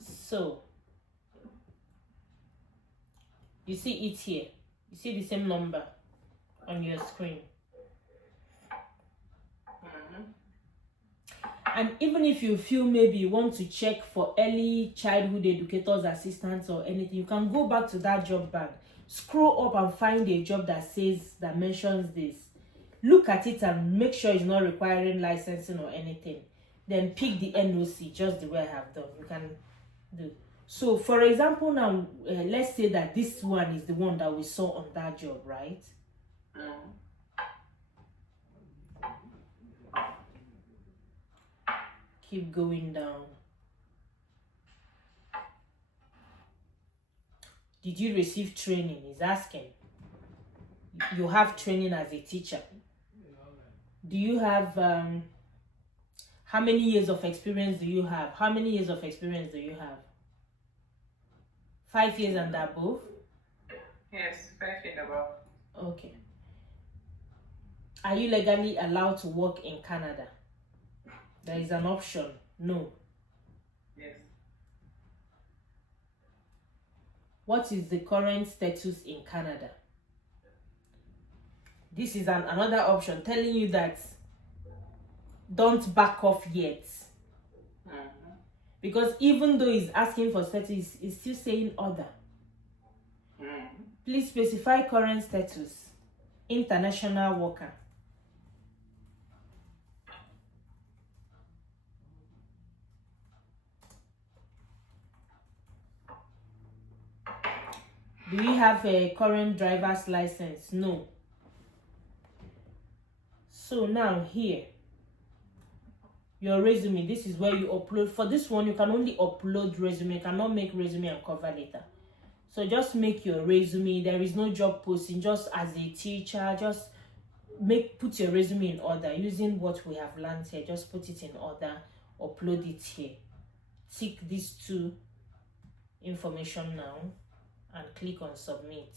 So you see it here. You see the same number on your screen. And even if you feel maybe you want to check for early childhood educators assistants or anything, you can go back to that Job Bank, scroll up and find a job that mentions this. Look at it and make sure it's not requiring licensing or anything. Then pick the NOC just the way I have done. You can do. So for example now, let's say that this one is the one that we saw on that job, right? Keep going down. Did you receive training? He's asking. You have training as a teacher. Do you have how many years of experience do you have? How many years of experience do you have? 5 years and above? Yes, 5 years above. Okay. Are you legally allowed to work in Canada? There is an option. No. Yes. What is the current status in Canada? This is another option telling you that don't back off yet. Because even though he's asking for status, he's still saying other. Please specify current status. International worker. Do you have a current driver's license? No. So now here, your resume, this is where you upload. For this one, you can only upload resume. You cannot make resume and cover letter. So just make your resume. There is no job posting. Just as a teacher, just put your resume in order using what we have learned here. Just put it in order, upload it here. Tick these two information now and click on submit.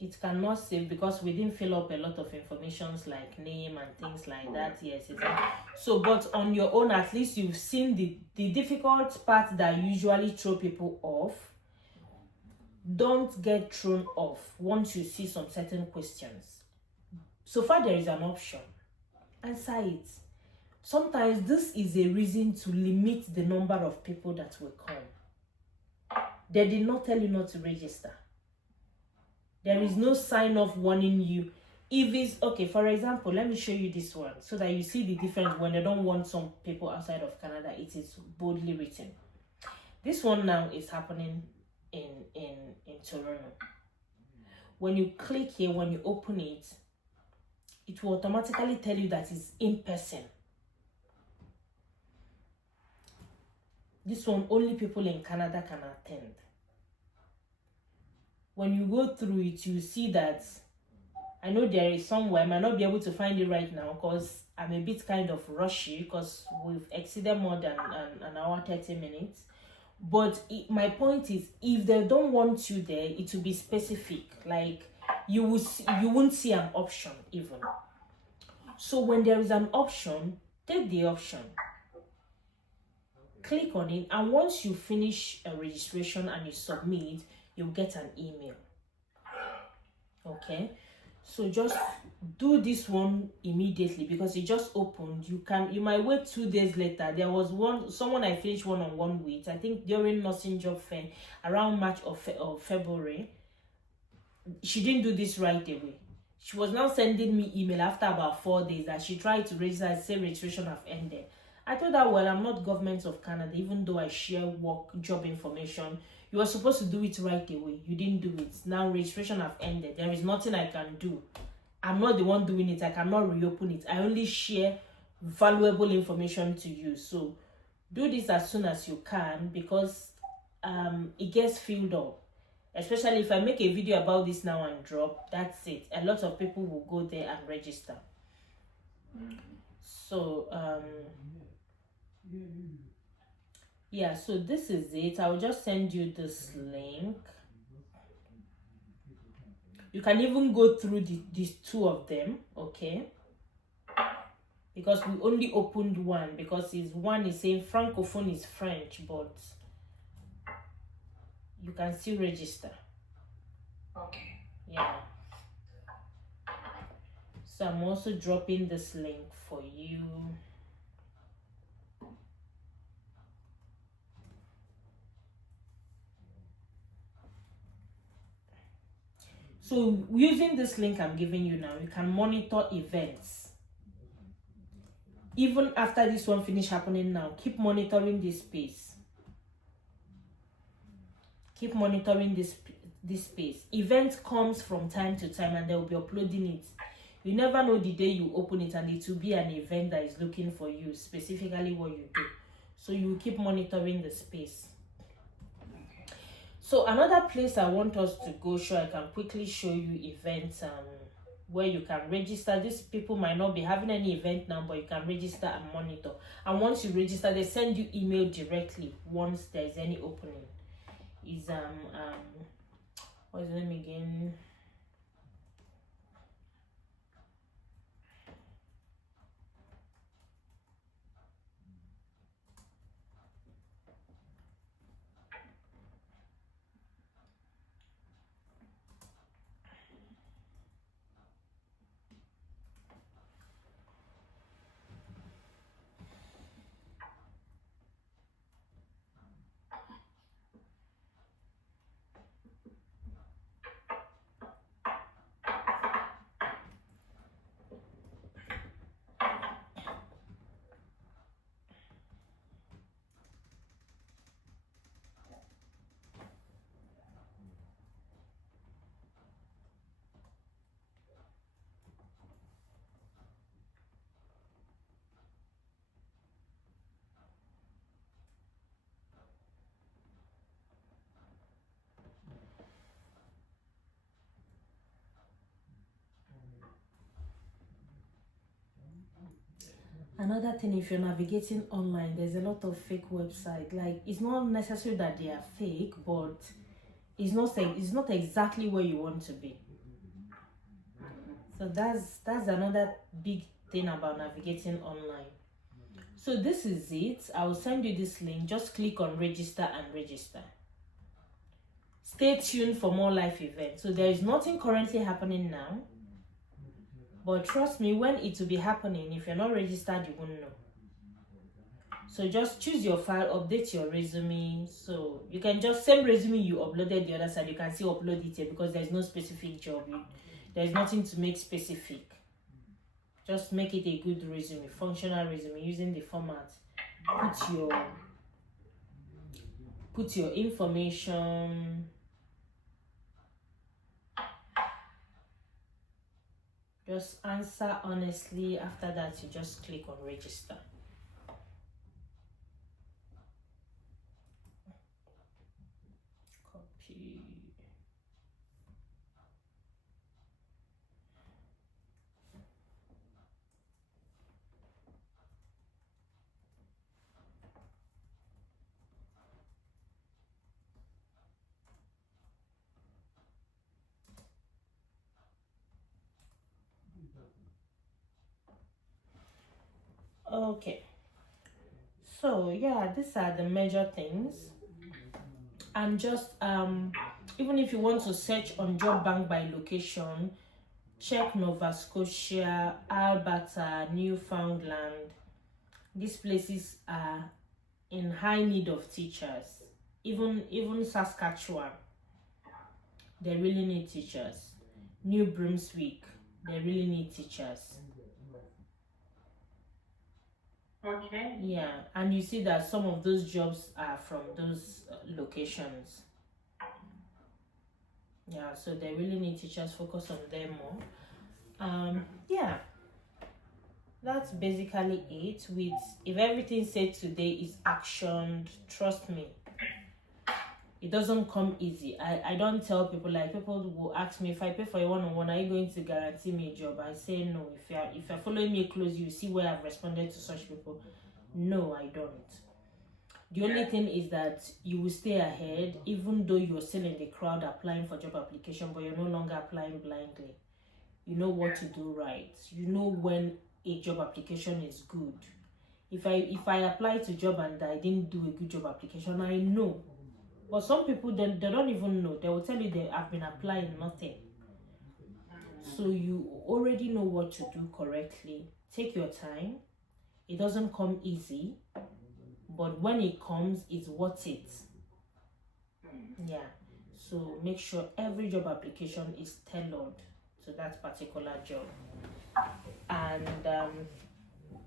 It cannot save because we didn't fill up a lot of informations like name and things like that. Yes, so but on your own, at least you've seen the difficult part that usually throw people off. Don't get thrown off once you see some certain questions. So far there is an option. Answer it. Sometimes this is a reason to limit the number of people that will come. They did not tell you not to register. There is no sign of warning you. If it's okay, for example, let me show you this one so that you see the difference. When they don't want some people outside of Canada, it is boldly written. This one now is happening in Toronto. When you click here, when you open it, it will automatically tell you that it's in person. This one, only people in Canada can attend. When you go through it, you see that I know there is somewhere. I might not be able to find it right now because I'm a bit kind of rushy because we've exceeded more than an hour 30 minutes. But my point is, if they don't want you there, it will be specific. Like you won't see an option even. So when there is an option, take the option. Click on it, and once you finish a registration and you submit, you'll get an email. Okay, so just do this one immediately because it just opened. You might wait 2 days later. There was someone I finished one-on-one with, I think during nursing job fair around March or February. She didn't do this right away. She was now sending me email after about 4 days that she tried to register and say registration have ended. I told her, well, I'm not government of Canada, even though I share work job information. You were supposed to do it right away. You didn't do it. Now registration have ended. There is nothing I can do. I'm not the one doing it. I cannot reopen it. I only share valuable information to you. So do this as soon as you can because it gets filled up. Especially if I make a video about this now and drop, that's it. A lot of people will go there and register. So yeah, so this is it. I'll just send you this link. You can even go through these 2 of them, okay? Because we only opened one because one is saying Francophone is French, but you can still register. Okay. Yeah. So I'm also dropping this link for you. So using this link I'm giving you now, you can monitor events. Even after this one finish happening now, keep monitoring this space. Keep monitoring this space. Event comes from time to time and they'll be uploading it. You never know the day you open it and it will be an event that is looking for you, specifically what you do. So you keep monitoring the space. Okay. So another place I want us to go, I can quickly show you events where you can register. These people might not be having any event now, but you can register and monitor. And once you register, they send you email directly once there is any opening. Is what's the name again? Another thing, if you're navigating online, there's a lot of fake websites. Like, it's not necessary that they are fake, but it's not exactly where you want to be. So that's another big thing about navigating online. So this is it. I will send you this link. Just click on register and register. Stay tuned for more live events. So there is nothing currently happening now, but trust me, when it will be happening, if you're not registered, you won't know. So just choose your file, update your resume. So you can just, same resume you uploaded the other side, you can still upload it here because there's no specific job. There's nothing to make specific. Just make it a good resume, functional resume, using the format. Put your information. Just answer honestly. After that, you just click on register. Copy. Okay, so yeah, these are the major things. And just even if you want to search on job bank by location, check Nova Scotia, Alberta, Newfoundland. These places are in high need of teachers. Even Saskatchewan, they really need teachers. New Brunswick, they really need teachers. Okay. Yeah, and you see that some of those jobs are from those locations. Yeah, so they really need teachers. Focus on them more. Yeah, that's basically it. With if everything said today is actioned, trust me, it doesn't come easy. I don't tell people, like, people will ask me, if I pay for a one-on-one, are you going to guarantee me a job? I say no. If you're following me close, you see where I've responded to such people. No, I don't. The only thing is that you will stay ahead, even though you're still in the crowd applying for job application, but you're no longer applying blindly. You know what to do right. You know when a job application is good. If I apply to job and I didn't do a good job application, I know. But some people, they don't even know. They will tell you they have been applying nothing. So you already know what to do correctly. Take your time. It doesn't come easy, but when it comes, it's worth it. Yeah. So make sure every job application is tailored to that particular job. And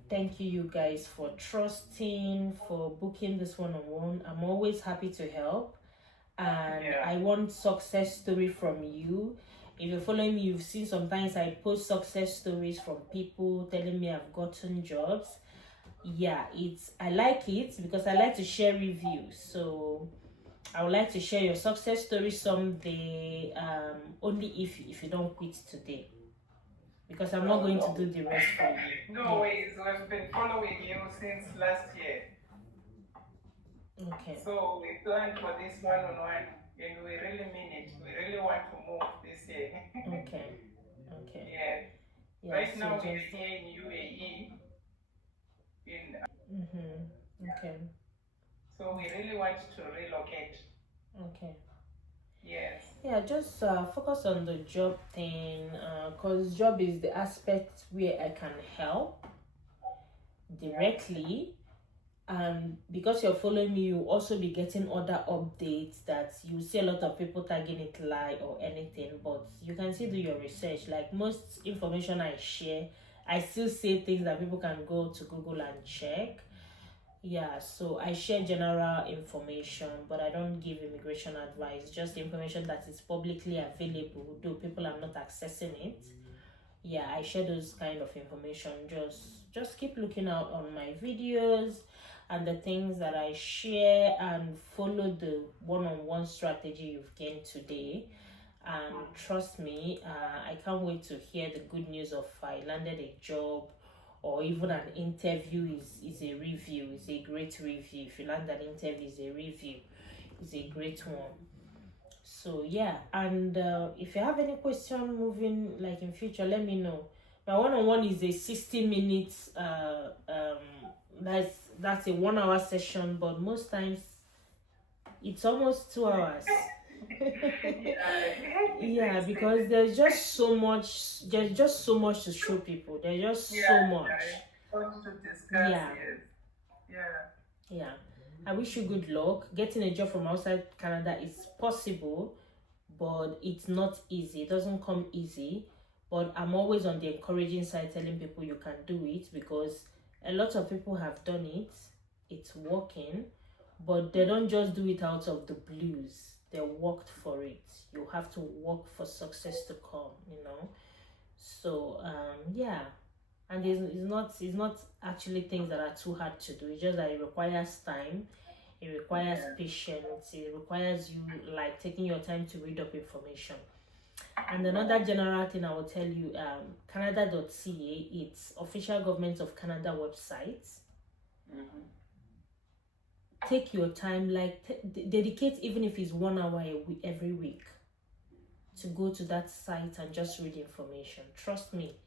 thank you guys for trusting, for booking this one-on-one. I'm always happy to help, and I want success story from you. If you're following me, you've seen sometimes I post success stories from people telling me I've gotten jobs. Yeah, I like it because I like to share reviews. So I would like to share your success story someday, only if you don't quit today, because I'm not going to do the rest for you. No ways. We've been following you since last year. Okay. So we planned for this one-on-one, and we really mean it. We really want to move this year. Okay. Yeah. Right now we're here in UAE. Okay. So we really want to relocate. Okay. Yes. Yeah, just focus on the job thing, because job is the aspect where I can help directly. And because you're following me, you also be getting other updates that you see a lot of people tagging it lie or anything, but you can still do your research. Like most information I share, I still say things that people can go to Google and check. Yeah, so I share general information, but I don't give immigration advice, just information that is publicly available, though people are not accessing it. Yeah, I share those kind of information. Just keep looking out on my videos and the things that I share, and follow the one-on-one strategy you've gained today. And trust me, I can't wait to hear the good news of I landed a job, or even an interview is a review. It's a great review. If you land an interview, it's a review. It's a great one. So yeah, and if you have any question moving like in future, let me know. My one-on-one is a 60 minutes that's a 1 hour session, but most times it's almost 2 hours. Yeah, because there's just so much to show people. There's just so much. To discuss. Yeah. I wish you good luck. Getting a job from outside Canada is possible, but it's not easy. It doesn't come easy. But I'm always on the encouraging side, telling people you can do it, because a lot of people have done it. It's working, but they don't just do it out of the blues. They worked for it. You have to work for success to come, So yeah. And it's not actually things that are too hard to do. It's just that it requires time, it requires patience, it requires you like taking your time to read up information. And another general thing I will tell you, Canada.ca, it's official government of Canada website. Take your time, dedicate, even if it's 1 hour every week, to go to that site and just read information. Trust me,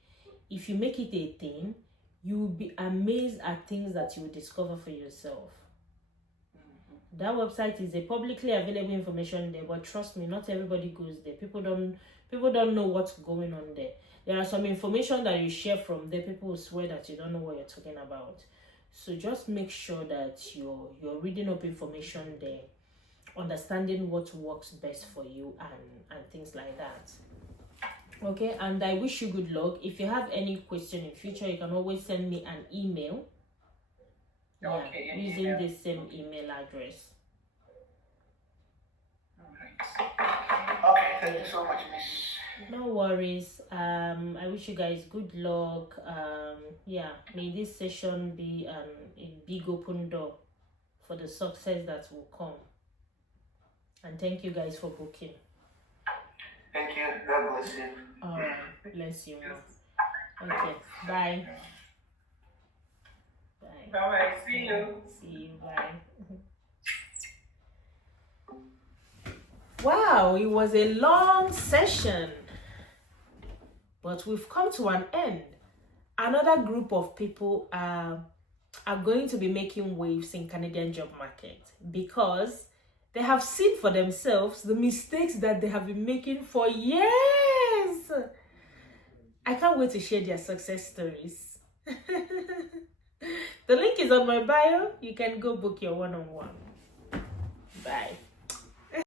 if you make it a thing, you will be amazed at things that you will discover for yourself. That website is a publicly available information there, but trust me, not everybody goes there. People don't know what's going on there. There are some information that you share from there, people will swear that you don't know what you're talking about. So just make sure that you're reading up information there, understanding what works best for you and things like that. Okay, and I wish you good luck. If you have any question in future, you can always send me an email. Okay, using email. the same email address. Okay, thank you so much, Miss. No worries. I wish you guys good luck. Yeah, may this session be a big open door for the success that will come. And thank you guys for booking. Thank you. God bless you. All right, bless you more. Okay, bye. Bye. Bye-bye. See you. See you. Bye. Wow, it was a long session, but we've come to an end. Another group of people are going to be making waves in Canadian job market because they have seen for themselves the mistakes that they have been making for years. I can't wait to share their success stories. The link is on my bio. You can go book your one-on-one. Bye.